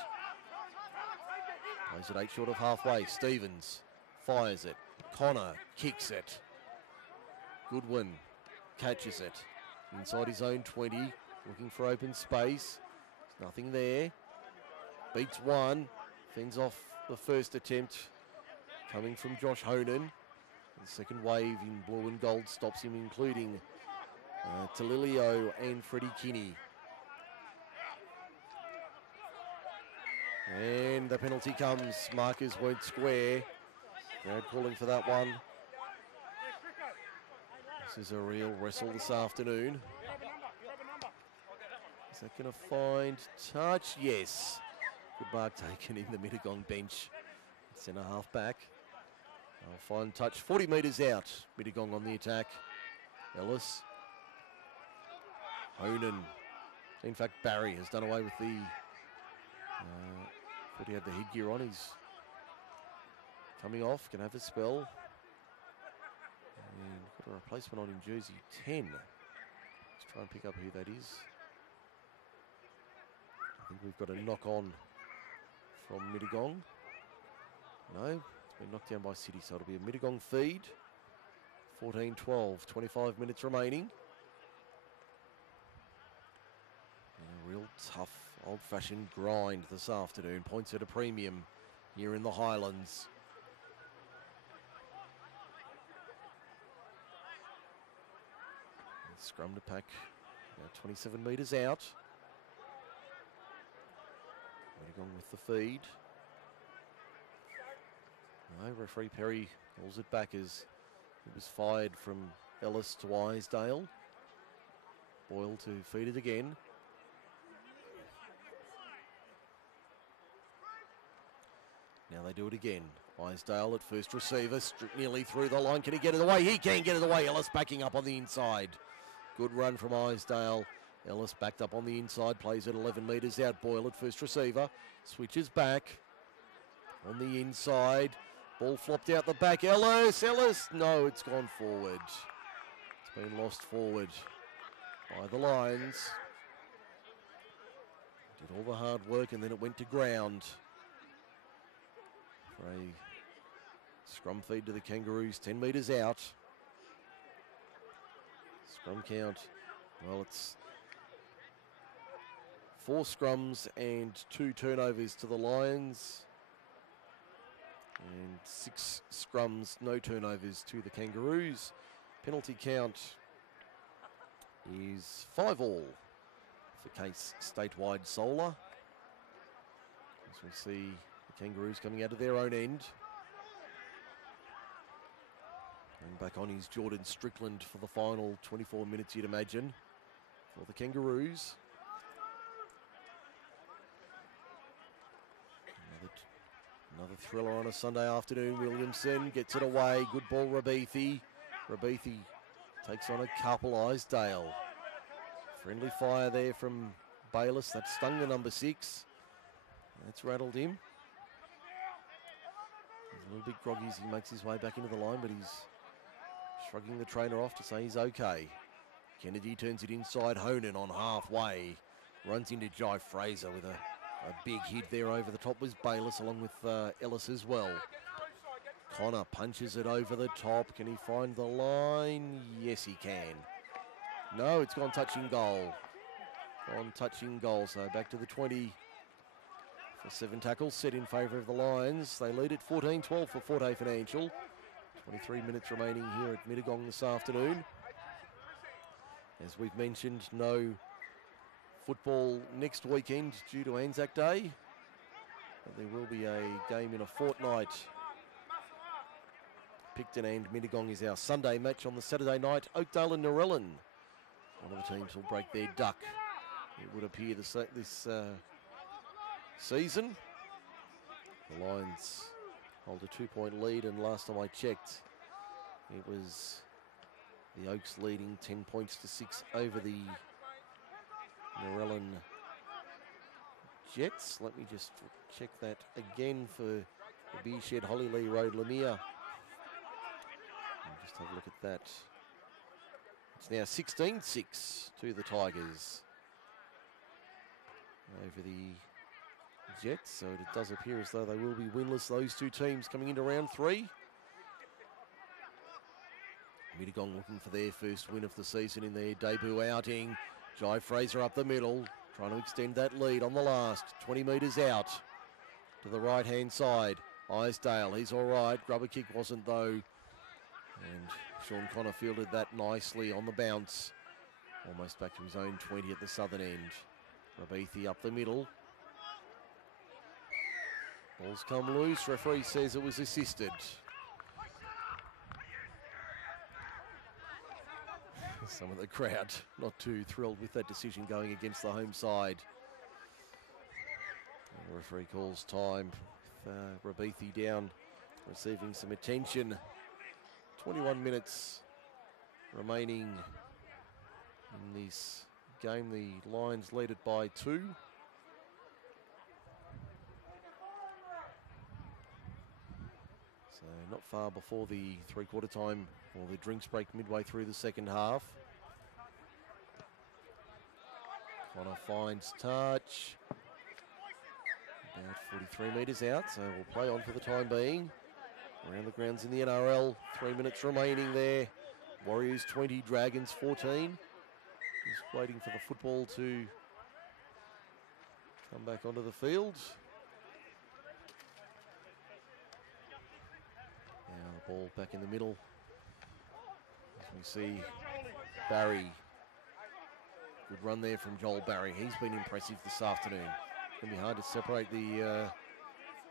Plays it 8 short of halfway. Stevens fires it. Connor kicks it. Goodwin catches it. Inside his own 20, looking for open space. There's nothing there. Beats one. Fends off the first attempt coming from Josh Honan. The second wave in blue and gold stops him, including Talilio and Freddie Kinney. And the penalty comes. Markers weren't square. Brad calling for that one. This is a real wrestle this afternoon. Is that going to find touch? Yes. Good mark taken in the Mittagong bench. Centre half back. I'll find touch 40 metres out. Mittagong on the attack. Ellis. Honan. In fact, Barry has done away with the... thought he had the headgear on. He's coming off. Can have a spell. And got a replacement on in jersey 10. Let's try and pick up who that is. I think we've got a knock on from Mittagong. No, it's been knocked down by City, so it'll be a Mittagong feed. 14-12, 25 minutes remaining. And a real tough, old-fashioned grind this afternoon. Points at a premium here in the Highlands. And scrum to pack, about 27 metres out. Mittagong with the feed. No, referee Perry pulls it back as it was fired from Ellis to Isdale. Boyle to feed it again. Now they do it again. Isdale at first receiver, nearly through the line. Can he get it away? He can get it away. Ellis backing up on the inside. Good run from Isdale. Ellis backed up on the inside, plays at 11 metres out. Boyle at first receiver, switches back on the inside. Ball flopped out the back. Ellis, no, it's gone forward. It's been lost forward by the Lions. Did all the hard work and then it went to ground. For a scrum feed to the Kangaroos, 10 metres out. Scrum count, well, it's 4 scrums and 2 turnovers to the Lions. And 6 scrums, no turnovers to the Kangaroos. Penalty count is 5 all for Case Statewide Solar. As we see the Kangaroos coming out of their own end. And back on is Jordan Strickland for the final 24 minutes, you'd imagine, for the Kangaroos. Another thriller on a Sunday afternoon. Williamson gets it away. Good ball, Rabithi. Rabithi takes on a couple. Isdale. Friendly fire there from Bayliss. That stung the number 6. That's rattled him. He's a little bit groggy as he makes his way back into the line, but he's shrugging the trainer off to say he's okay. Kennedy turns it inside. Honan on halfway. Runs into Jai Fraser with a big hit there over the top was Bayliss along with Ellis as well. Connor punches it over the top. Can he find the line? Yes, he can. No, it's gone touching goal. Gone touching goal. So back to the 20 for 7 tackles set in favour of the Lions. They lead at 14-12 for Forte Financial. 23 minutes remaining here at Mittagong this afternoon. As we've mentioned, no football next weekend due to Anzac Day. But there will be a game in a fortnight. Picton and Mittagong is our Sunday match. On the Saturday night, Oakdale and Narellan. One of the teams will break their duck, it would appear, this season. The Lions hold a 2-point lead, and last time I checked, it was the Oaks leading 10 points to 6 over the Narellan Jets. Let me just check that again for the Beer Shed, Hollylee Road, Lemire. Just have a look at that. It's now 16-6 to the Tigers over the Jets, so it does appear as though they will be winless, those two teams coming into round 3. Mittagong looking for their first win of the season in their debut outing. Jai Fraser up the middle, trying to extend that lead on the last. 20 metres out to the right-hand side. Isdale, he's all right. Grubber kick wasn't, though. And Sean Connor fielded that nicely on the bounce. Almost back to his own 20 at the southern end. Rabithi up the middle. Ball's come loose. Referee says it was assisted. Some of the crowd not too thrilled with that decision going against the home side. The referee calls time with Rabithi down, receiving some attention. 21 minutes remaining in this game. The Lions lead it by 2. So not far before the 3/4 time or the drinks break midway through the second half. Connor finds touch. About 43 metres out, so we'll play on for the time being. Around the grounds in the NRL, 3 minutes remaining there. Warriors 20, Dragons 14. Just waiting for the football to come back onto the field. Now the ball back in the middle. As we see Barry. Good run there from Joel Barry. He's been impressive this afternoon. It's going to be hard to separate the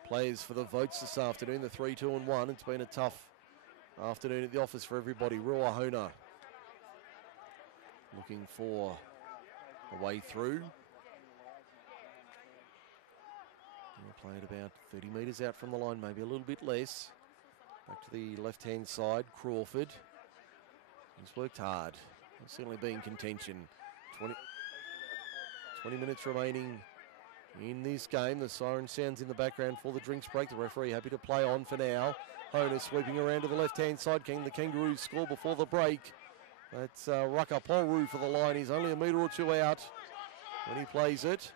players for the votes this afternoon, the 3, 2 and 1. It's been a tough afternoon at the office for everybody. Ruahona looking for a way through. We'll play it about 30 metres out from the line, maybe a little bit less. Back to the left-hand side, Crawford. He's worked hard. He'll certainly be in contention. 20 minutes remaining in this game. The siren sounds in the background for the drinks break. The referee happy to play on for now. Hona sweeping around to the left-hand side. Can the Kangaroos score before the break? That's Rucker Polru for the line. He's only a metre or two out when he plays it.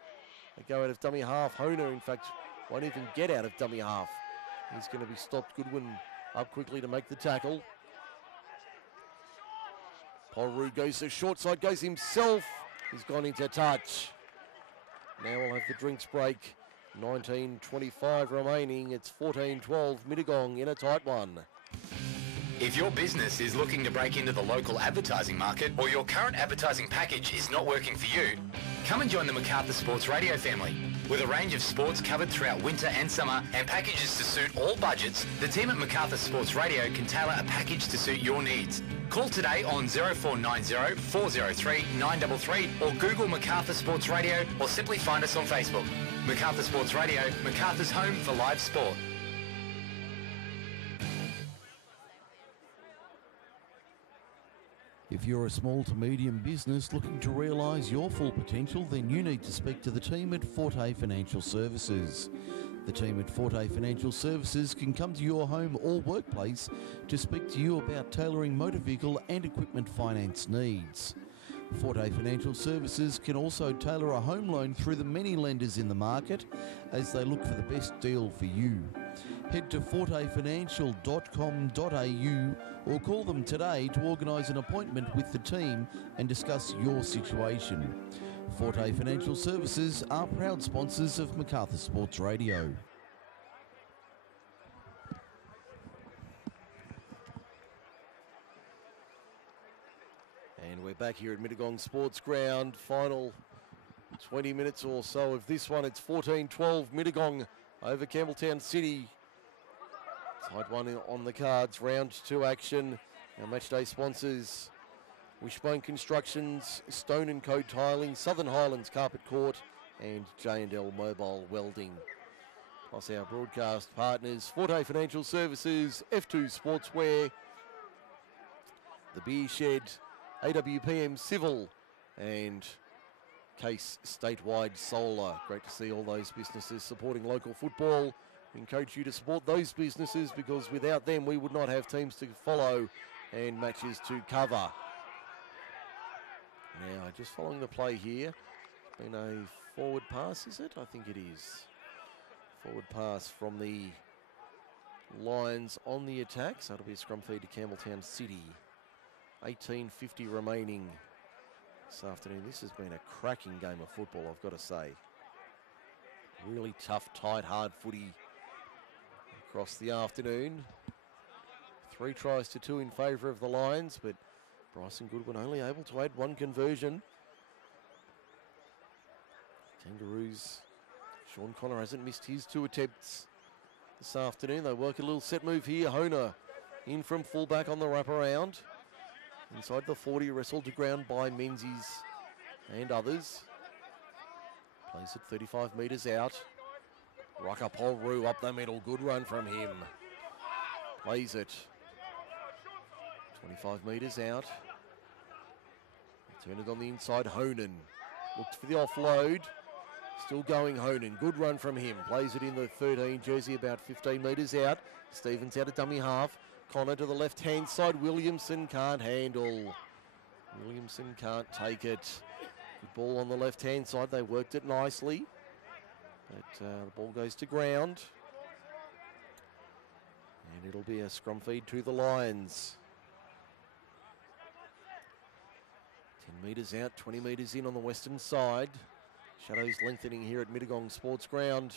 They go out of dummy half. Hona, in fact, won't even get out of dummy half. He's going to be stopped. Goodwin up quickly to make the tackle. Polru goes to short side, goes himself. He's gone into touch. Now we'll have the drinks break. 19:25 remaining. It's 14-12. Mittagong in a tight one. If your business is looking to break into the local advertising market or your current advertising package is not working for you, come and join the MacArthur Sports Radio family. With a range of sports covered throughout winter and summer and packages to suit all budgets, the team at MacArthur Sports Radio can tailor a package to suit your needs. Call today on 0490 403 933 or Google MacArthur Sports Radio or simply find us on Facebook. MacArthur Sports Radio, MacArthur's home for live sport. If you're a small to medium business looking to realise your full potential, then you need to speak to the team at Forte Financial Services. The team at Forte Financial Services can come to your home or workplace to speak to you about tailoring motor vehicle and equipment finance needs. Forte Financial Services can also tailor a home loan through the many lenders in the market as they look for the best deal for you. Head to fortefinancial.com.au or call them today to organise an appointment with the team and discuss your situation. Forte Financial Services are proud sponsors of MacArthur Sports Radio. And we're back here at Mittagong Sports Ground. Final 20 minutes or so of this one. It's 14-12 Mittagong over Campbelltown City. Tight one on the cards. Round 2 action. Our matchday sponsors: Wishbone Constructions, Stone & Co Tiling, Southern Highlands Carpet Court and J&L Mobile Welding. Plus our broadcast partners: Forte Financial Services, F2 Sportswear, The Beer Shed, AWPM Civil and Case Statewide Solar. Great to see all those businesses supporting local football. We encourage you to support those businesses because without them we would not have teams to follow and matches to cover. Now, just following the play here, been a forward pass, is it? I think it is. Forward pass from the Lions on the attack, so it'll be a scrum feed to Campbelltown City. 18:50 remaining this afternoon. This has been a cracking game of football, I've got to say. Really tough, tight, hard footy across the afternoon. 3 tries to 2 in favour of the Lions, but Bryson Goodwin only able to add 1 conversion. Kangaroos, Sean Connor hasn't missed his 2 attempts this afternoon. They work a little set move here. Hona in from fullback on the wraparound. Inside the 40, wrestled to ground by Menzies and others. Plays it 35 metres out. Rucker Polru up the middle. Good run from him. Plays it 25 metres out. Turn it on the inside. Honan looked for the offload. Still going Honan. Good run from him. Plays it in the 13 jersey about 15 metres out. Stevens out of dummy half. Connor to the left-hand side. Williamson can't handle. Williamson can't take it. Good ball on the left-hand side. They worked it nicely. But the ball goes to ground. And it'll be a scrum feed to the Lions. 10 metres out, 20 metres in on the western side. Shadows lengthening here at Mittagong Sports Ground.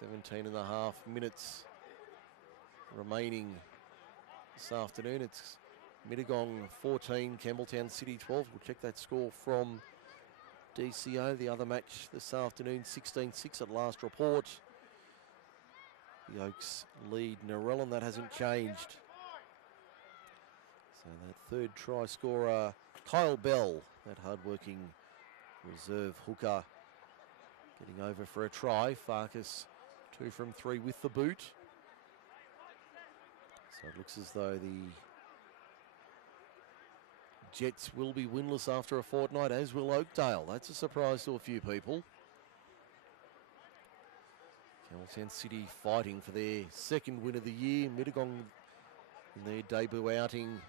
17 and a half minutes remaining this afternoon. It's Mittagong 14, Campbelltown City 12. We'll check that score from DCO. The other match this afternoon, 16-6 at last report. The Oaks lead Narellan, that hasn't changed. So that third try scorer, Kyle Bell, that hard-working reserve hooker, getting over for a try. Farkas 2 from 3 with the boot. So it looks as though the Jets will be winless after a fortnight, as will Oakdale. That's a surprise to a few people. Campbelltown City fighting for their second win of the year. Mittagong in their debut outing,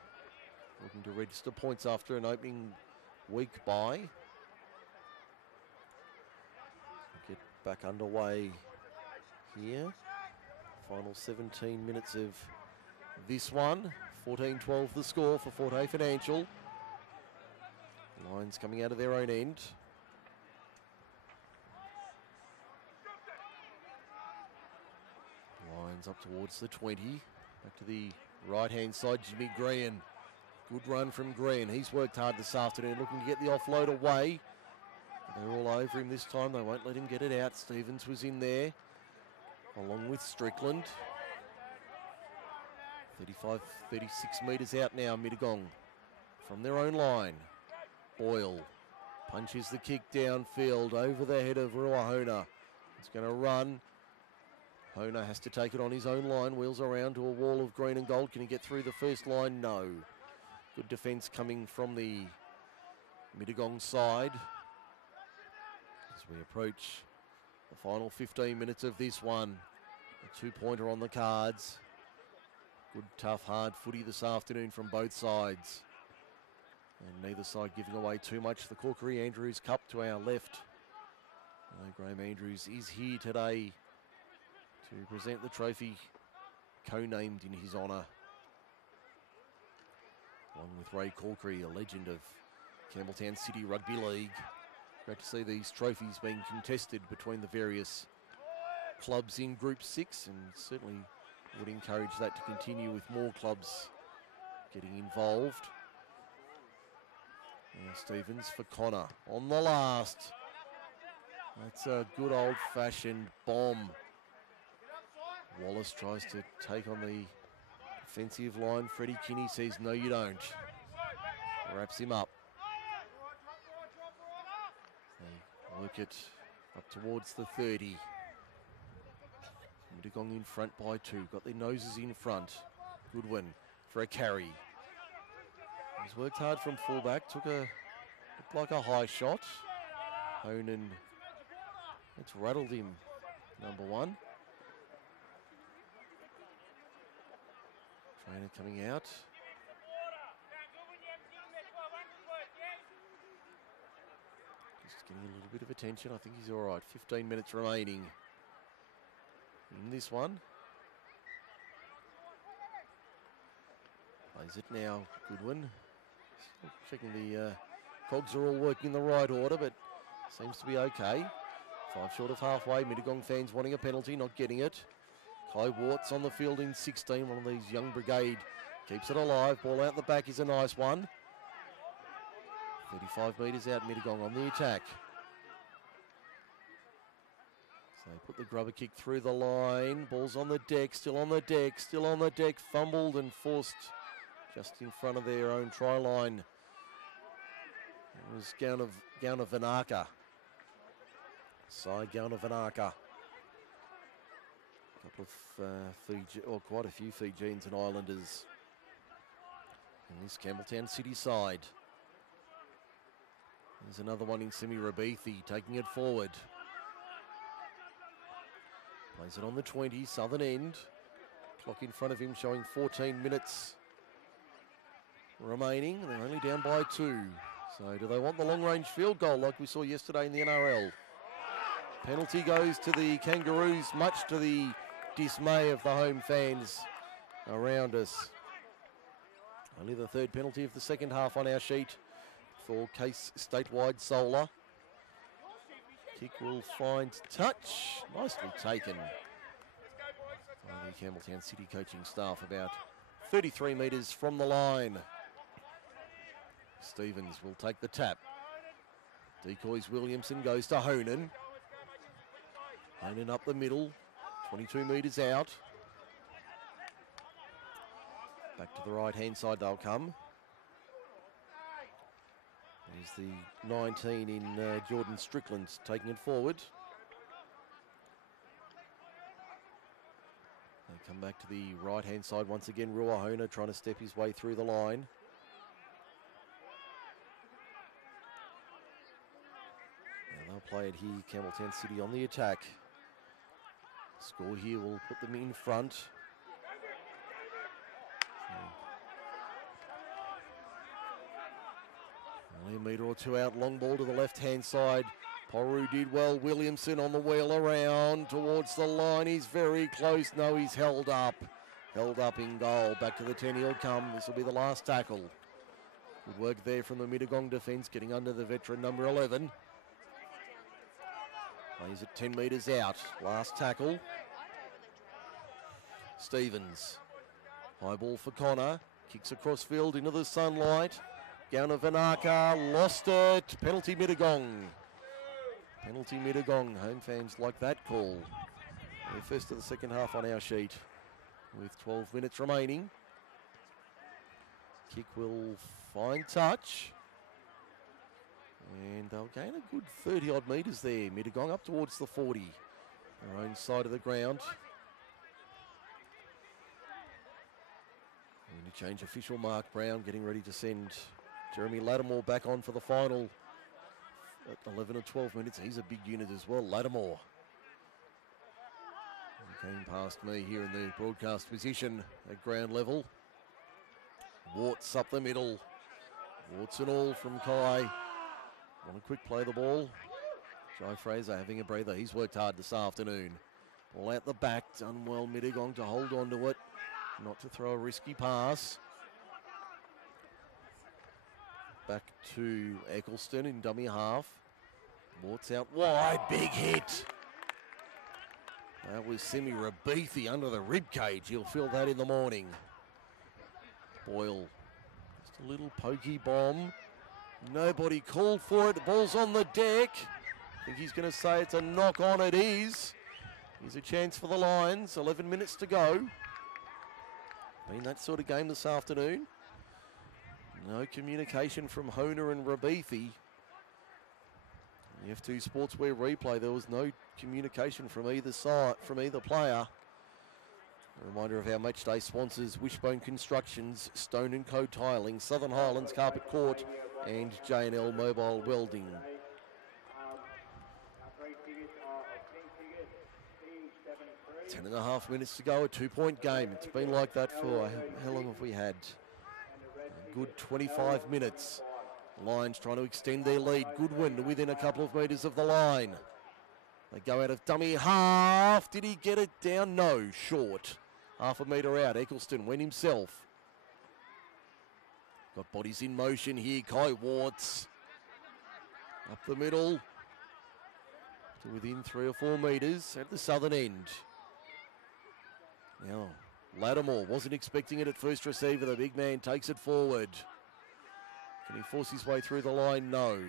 looking to register points after an opening week bye. Get back underway here. Final 17 minutes of this one. 14-12 the score for Forte Financial. Lions coming out of their own end. Lions up towards the 20. Back to the right-hand side, Jimmy Green. Good run from Green. He's worked hard this afternoon, looking to get the offload away. They're all over him this time. They won't let him get it out. Stevens was in there, along with Strickland. 35, 36 metres out now, Mittagong from their own line. Boyle punches the kick downfield over the head of Ruahona. It's going to run. Hona has to take it on his own line, wheels around to a wall of green and gold. Can he get through the first line? No. Good defence coming from the Mittagong side as we approach the final 15 minutes of this one. A two-pointer on the cards. Good, tough, hard footy this afternoon from both sides. And neither side giving away too much. The Corkery Andrews Cup to our left. Graham Andrews is here today to present the trophy, co-named in his honour. Along with Ray Corkery, a legend of Campbelltown City Rugby League. Great to see these trophies being contested between the various clubs in Group 6, and certainly would encourage that to continue with more clubs getting involved. Now Stevens for Connor on the last. That's a good old-fashioned bomb. Wallace tries to take on the defensive line. Freddie Kinney says, no you don't. Wraps him up. They work it up towards the 30. Mittagong in front by 2. Got their noses in front. Goodwin for a carry. He's worked hard from fullback. Looked like a high shot. Honan, it's rattled him, number 1. Trainer coming out. Just getting a little bit of attention. I think he's all right. 15 minutes remaining in this one. Plays it now, Goodwin. Still checking the cogs are all working in the right order, but seems to be okay. 5 short of halfway. Mittagong fans wanting a penalty, not getting it. Kai Warts on the field in 16. One of these young brigade keeps it alive. Ball out the back is a nice one. 35 metres out, Mittagong on the attack. So they put the grubber kick through the line. Ball's on the deck, still on the deck, still on the deck. Fumbled and forced just in front of their own try line. It was Gowna Vanaka. Side Gowna Vanaka. Couple of Fiji, or quite a few Fijians and Islanders in this Campbelltown City side. There's another one in Simi Rabithi taking it forward. Plays it on the 20, southern end. Clock in front of him showing 14 minutes remaining. They're only down by 2. So do they want the long-range field goal like we saw yesterday in the NRL? Penalty goes to the Kangaroos, much to the dismay of the home fans around us. Only the third penalty of the second half on our sheet for Case Statewide Solar. Kick will find touch. Nicely taken by the Campbelltown City coaching staff, about 33 metres from the line. Stevens will take the tap. Decoys Williamson goes to Honan. Honan up the middle, 22 metres out. Back to the right-hand side they'll come. There's the 19 in Jordan Strickland taking it forward. They come back to the right-hand side once again. Ruahona trying to step his way through the line. And they'll play it here, Campbelltown City on the attack. Score here will put them in front. Only a metre or two out, long ball to the left-hand side. Poru did well. Williamson on the wheel around towards the line. He's very close. No, he's held up. Held up in goal. Back to the 10 he'll come. This will be the last tackle. Good work there from the Mittagong defence, getting under the veteran number 11. Plays it 10 metres out. Last tackle. Stevens. High ball for Connor. Kicks across field into the sunlight. Down to Vanaka. Lost it. Penalty Mittagong. Penalty Mittagong. Home fans like that call. The first of the second half on our sheet with 12 minutes remaining. Kick will find touch. And they'll gain a good 30-odd metres there. Mittagong up towards the 40. Their own side of the ground. And to change official, Mark Brown getting ready to send Jeremy Lattimore back on for the final at 11 or 12 minutes. He's a big unit as well, Lattimore. He came past me here in the broadcast position at ground level. Warts up the middle. Warts and all from Kai. Want a quick play the ball. Joe Fraser having a breather. He's worked hard this afternoon. Ball out the back. Done well Mittagong to hold on to it. Not to throw a risky pass. Back to Eccleston in dummy half. Warts out wide. Big hit. That was Simi Rabithi under the rib cage. He'll feel that in the morning. Boyle. Just a little pokey bomb. Nobody called for it. The ball's on the deck. I think he's going to say it's a knock on. It is. Here's a chance for the Lions. 11 minutes to go. Been that sort of game this afternoon. No communication from Honer and Rabithi. The F2 Sportswear replay, there was no communication from either side, from either player. A reminder of our matchday sponsors: Wishbone Constructions, Stone & Co Tiling, Southern Highlands Carpet Court, and J&L Mobile Welding. 10.5 minutes to go, a 2-point game. It's been like that for, how long have we had? A good 25 minutes. Lions trying to extend their lead. Goodwin within a couple of metres of the line. They go out of dummy half. Did he get it down? No, short. Half a metre out. Eccleston went himself. Got bodies in motion here. Kai Warts. Up the middle. To within 3 or 4 metres at the southern end. Now, Lattimore wasn't expecting it at first receiver. The big man takes it forward. Can he force his way through the line? No.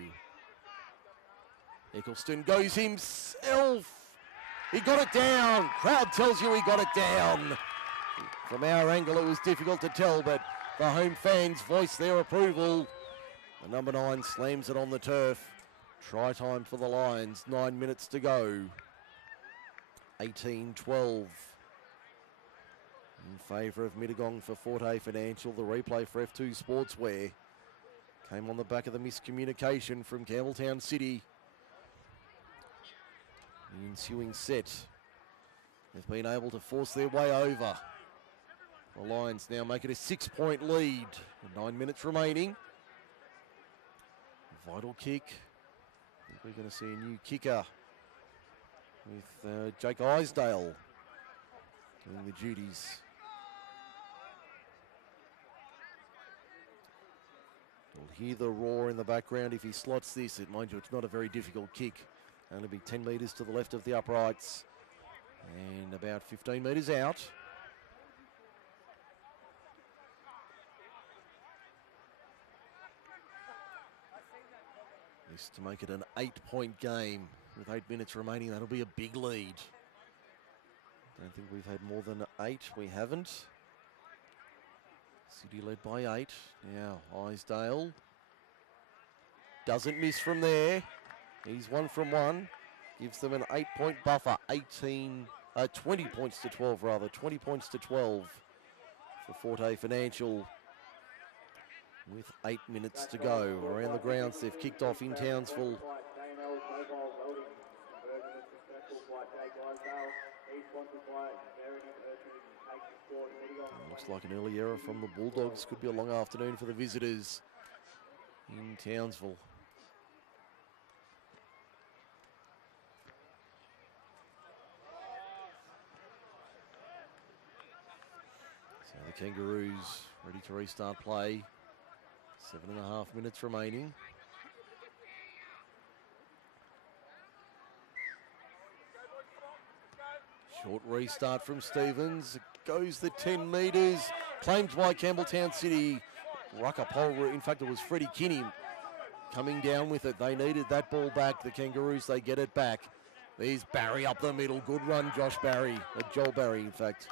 Eccleston goes himself. He got it down. Crowd tells you he got it down. From our angle, it was difficult to tell, but the home fans voiced their approval. The number 9 slams it on the turf. Try time for the Lions. 9 minutes to go. 18-12. In favour of Mittagong for Forte Financial. The replay for F2 Sportswear came on the back of the miscommunication from Campbelltown City. The ensuing set, they've been able to force their way over. The Lions now make it a 6-point lead. 9 minutes remaining. Vital kick. I think we're going to see a new kicker with Jake Isdale doing the duties. You'll hear the roar in the background if he slots this. Mind you, it's not a very difficult kick. Only be 10 metres to the left of the uprights and about 15 metres out. This to make it an 8-point game with 8 minutes remaining. That'll be a big lead. Don't think we've had more than 8. We haven't. City led by 8. Now Isdale doesn't miss from there. He's 1 from 1. Gives them an 8-point buffer. 20 points to 12 rather. 20 points to 12 for Forte Financial. With 8 minutes to go. Around the grounds, they've kicked off in Townsville. Looks like an early error from the Bulldogs. Could be a long afternoon for the visitors in Townsville. So the Kangaroos ready to restart play. 7.5 minutes remaining. Short restart from Stevens. Goes the 10 metres. Claimed by Campbelltown City. Rucker pole. In fact, it was Freddie Kinney coming down with it. They needed that ball back. The Kangaroos, they get it back. There's Barry up the middle. Good run, Joel Barry, in fact.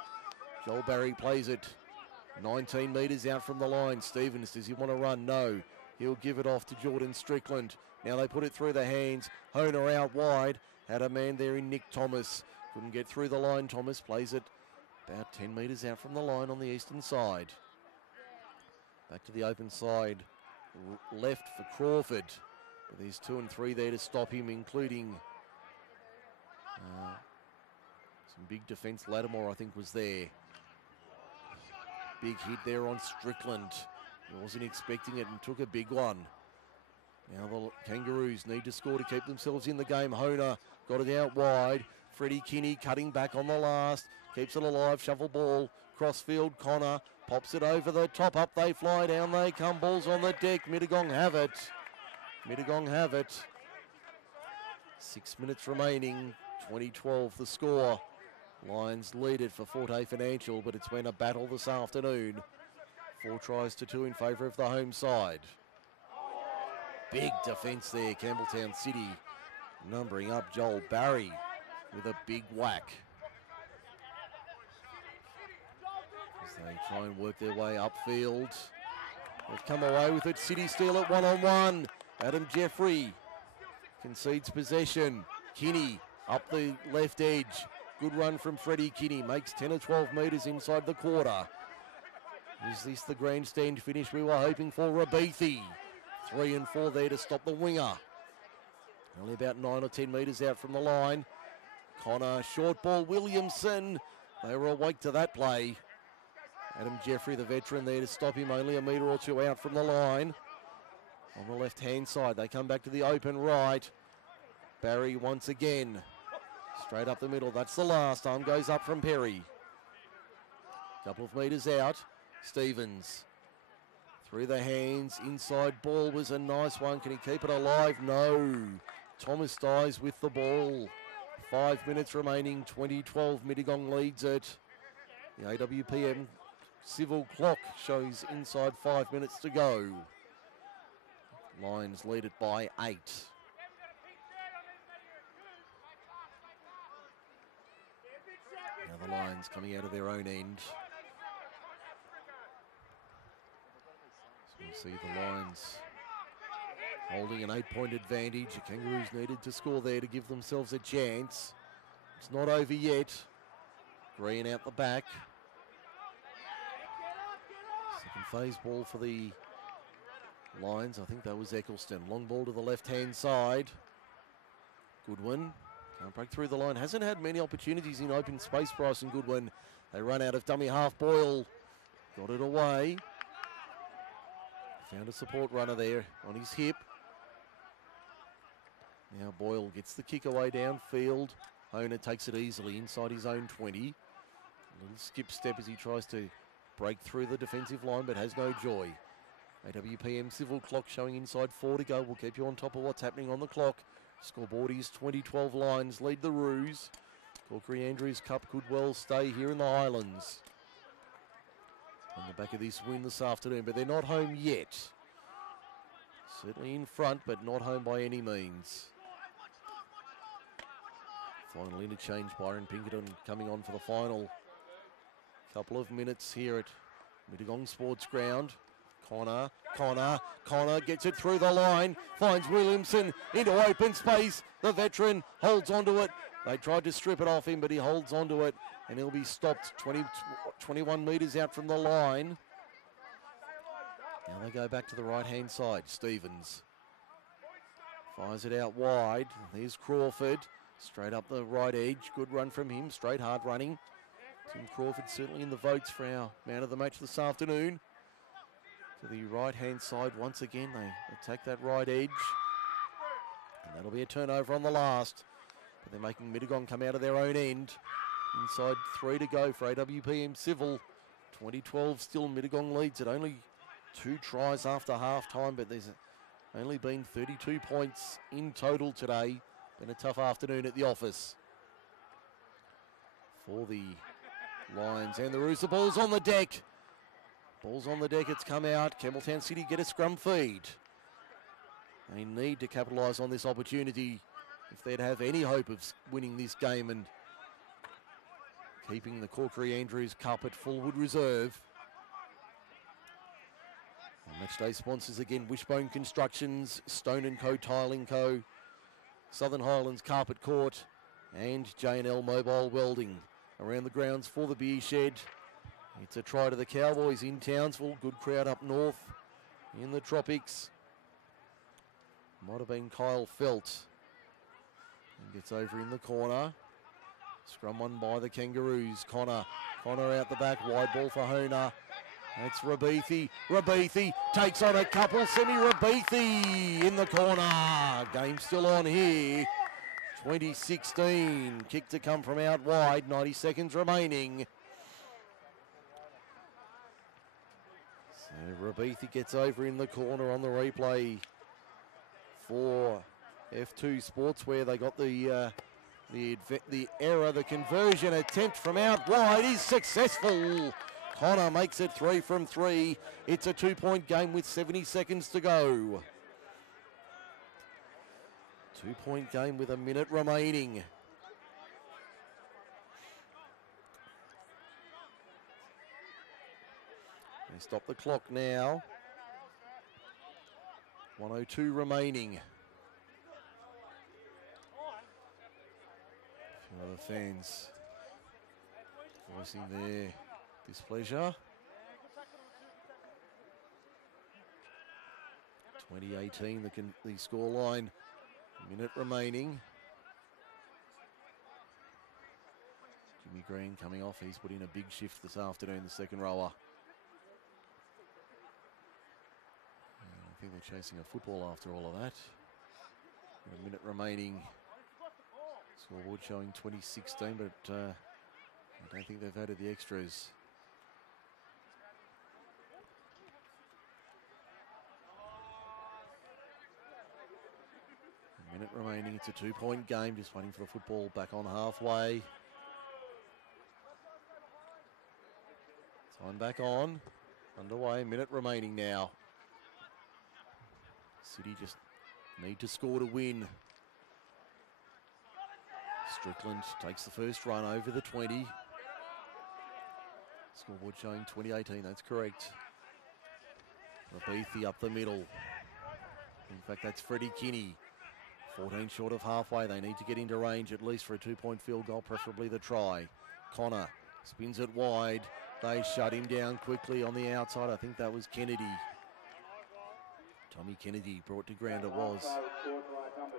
Joel Barry plays it 19 metres out from the line. Stevens, does he want to run? No. He'll give it off to Jordan Strickland. Now they put it through the hands. Honer out wide. Had a man there in Nick Thomas. Couldn't get through the line. Thomas plays it about 10 metres out from the line on the eastern side. Back to the open side. Left for Crawford. But there's 2 and 3 there to stop him, including some big defence. Lattimore, I think, was there. Big hit there on Strickland. He wasn't expecting it and took a big one. Now the Kangaroos need to score to keep themselves in the game. Honer got it out wide. Freddie Kinney cutting back on the last. Keeps it alive. Shovel ball. Crossfield. Connor pops it over the top. Up they fly. Down they come. Balls on the deck. Mittagong have it. 6 minutes remaining. 20-12 the score. Lions lead it for Forte Financial, but it's been a battle this afternoon. 4 tries to 2 in favour of the home side. Big defence there, Campbelltown City. Numbering up Joel Barry with a big whack. As they try and work their way upfield. They've come away with it. City steal it 1-on-1. Adam Jeffrey concedes possession. Kinney up the left edge. Good run from Freddie Kinney. Makes 10 or 12 metres inside the quarter. Is this the grandstand finish we were hoping for? Rabithi. 3 and 4 there to stop the winger. Only about 9 or 10 metres out from the line. Connor, short ball, Williamson. They were awake to that play. Adam Jeffrey, the veteran, there to stop him, only a metre or 2 out from the line. On the left-hand side, they come back to the open right. Barry once again. Straight up the middle, that's the last. Arm goes up from Perry. Couple of metres out. Stevens. Through the hands, inside ball was a nice one. Can he keep it alive? No. Thomas dies with the ball. 5 minutes remaining, 20-12. Mittagong leads it. The AWPM civil clock shows inside 5 minutes to go. Lions lead it by 8. Now the Lions coming out of their own end. So we'll see the Lions holding an 8-point advantage. The Kangaroos needed to score there to give themselves a chance. It's not over yet. Green out the back. Second phase ball for the Lions. I think that was Eccleston. Long ball to the left-hand side. Goodwin can't break through the line. Hasn't had many opportunities in open space, Bryson Goodwin. They run out of dummy half. Boyle got it away. Found a support runner there on his hip. Now Boyle gets the kick away downfield. Hona takes it easily inside his own 20. A little skip step as he tries to break through the defensive line, but has no joy. AWPM Civil clock showing inside 4 to go. We'll keep you on top of what's happening on the clock. Scoreboard is 20-12 Lions lead the Roos. Corkery Andrews Cup could well stay here in the Highlands. On the back of this win this afternoon, but they're not home yet. Certainly in front, but not home by any means. Final interchange, Byron Pinkerton coming on for the final couple of minutes here at Mittagong Sports Ground. Connor gets it through the line, finds Williamson into open space. The veteran holds onto it. They tried to strip it off him, but he holds onto it, and he'll be stopped 21 metres out from the line. Now they go back to the right-hand side. Stevens fires it out wide. There's Crawford, straight up the right edge. Good run from him, straight hard running. Tim Crawford certainly in the votes for our man of the match this afternoon. To the right-hand side once again, they attack that right edge. And that'll be a turnover on the last. But they're making Mittagong come out of their own end. Inside 3 to go for AWPM Civil. 2012 still Mittagong leads at only 2 tries after half-time, but there's only been 32 points in total today. Been a tough afternoon at the office. For the Lions and the Roos, the ball's on the deck. Ball's on the deck, it's come out. Campbelltown City get a scrum feed. They need to capitalise on this opportunity if they'd have any hope of winning this game and keeping the Corkery Andrews Cup at Fullwood Reserve. Matchday sponsors again, Wishbone Constructions, Stone & Co Tiling Co, Southern Highlands Carpet Court and J&L Mobile Welding. Around the grounds for the beer shed. It's a try to the Cowboys in Townsville. Good crowd up north in the tropics. Might have been Kyle Felt. And gets over in the corner. Scrum won by the Kangaroos. Connor out the back. Wide ball for Hona. That's Rabithi. Rabithi takes on a couple. Semi Rabithi in the corner. Game still on here. 2016. Kick to come from out wide. 90 seconds remaining. So Rabithi gets over in the corner on the replay for F2 Sportswear. They got the error. The conversion attempt from out wide is successful. Connor makes it 3 from 3. It's a 2-point game with 70 seconds to go. 2-point game with a minute remaining. They stop the clock now. 1:02 remaining. A few other fans voicing their displeasure. 2018, the scoreline. Minute remaining. Jimmy Green coming off. He's put in a big shift this afternoon, the second rower. I think they're chasing a football after all of that. A minute remaining. Scoreboard showing 2016, but I don't think they've added the extras. A minute remaining. It's a 2-point game. Just waiting for the football back on halfway. Time back on. Underway. Minute remaining now. City just need to score to win. Strickland takes the first run over the 20. Scoreboard showing 2018, that's correct. Rabithi up the middle. In fact, that's Freddie Kinney. 14 short of halfway. They need to get into range at least for a 2-point field goal, preferably the try. Connor spins it wide. They shut him down quickly on the outside. I think that was Kennedy. Tommy Kennedy brought to ground it was.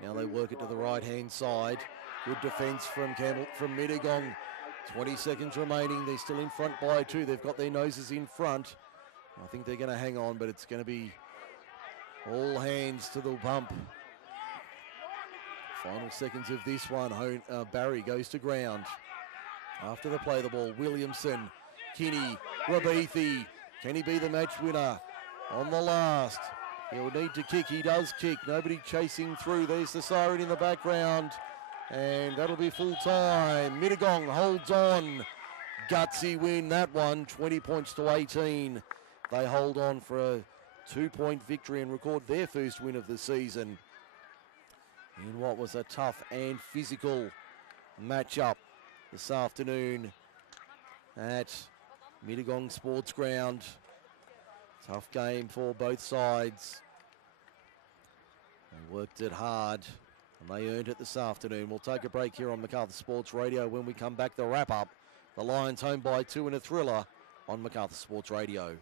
Now they work it to the right-hand side. Good defence from Mittagong. 20 seconds remaining. They're still in front by 2. They've got their noses in front. I think they're going to hang on, but it's going to be all hands to the pump. Final seconds of this one. Barry goes to ground. After the play the ball, Williamson, Kinney, Rabithi. Can he be the match winner on the last? He'll need to kick. He does kick. Nobody chasing through. There's the siren in the background. And that'll be full time. Mittagong holds on. Gutsy win that one. 20 points to 18. They hold on for a 2-point victory and record their first win of the season in what was a tough and physical matchup this afternoon at Mittagong Sports Ground. Tough game for both sides. They worked it hard and they earned it this afternoon. We'll take a break here on Macarthur Sports Radio. When we come back, the wrap-up. The Lions home by 2 in a thriller on Macarthur Sports Radio.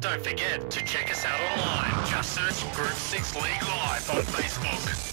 Don't forget to check us out online. Just search Group 6 League Live on Facebook.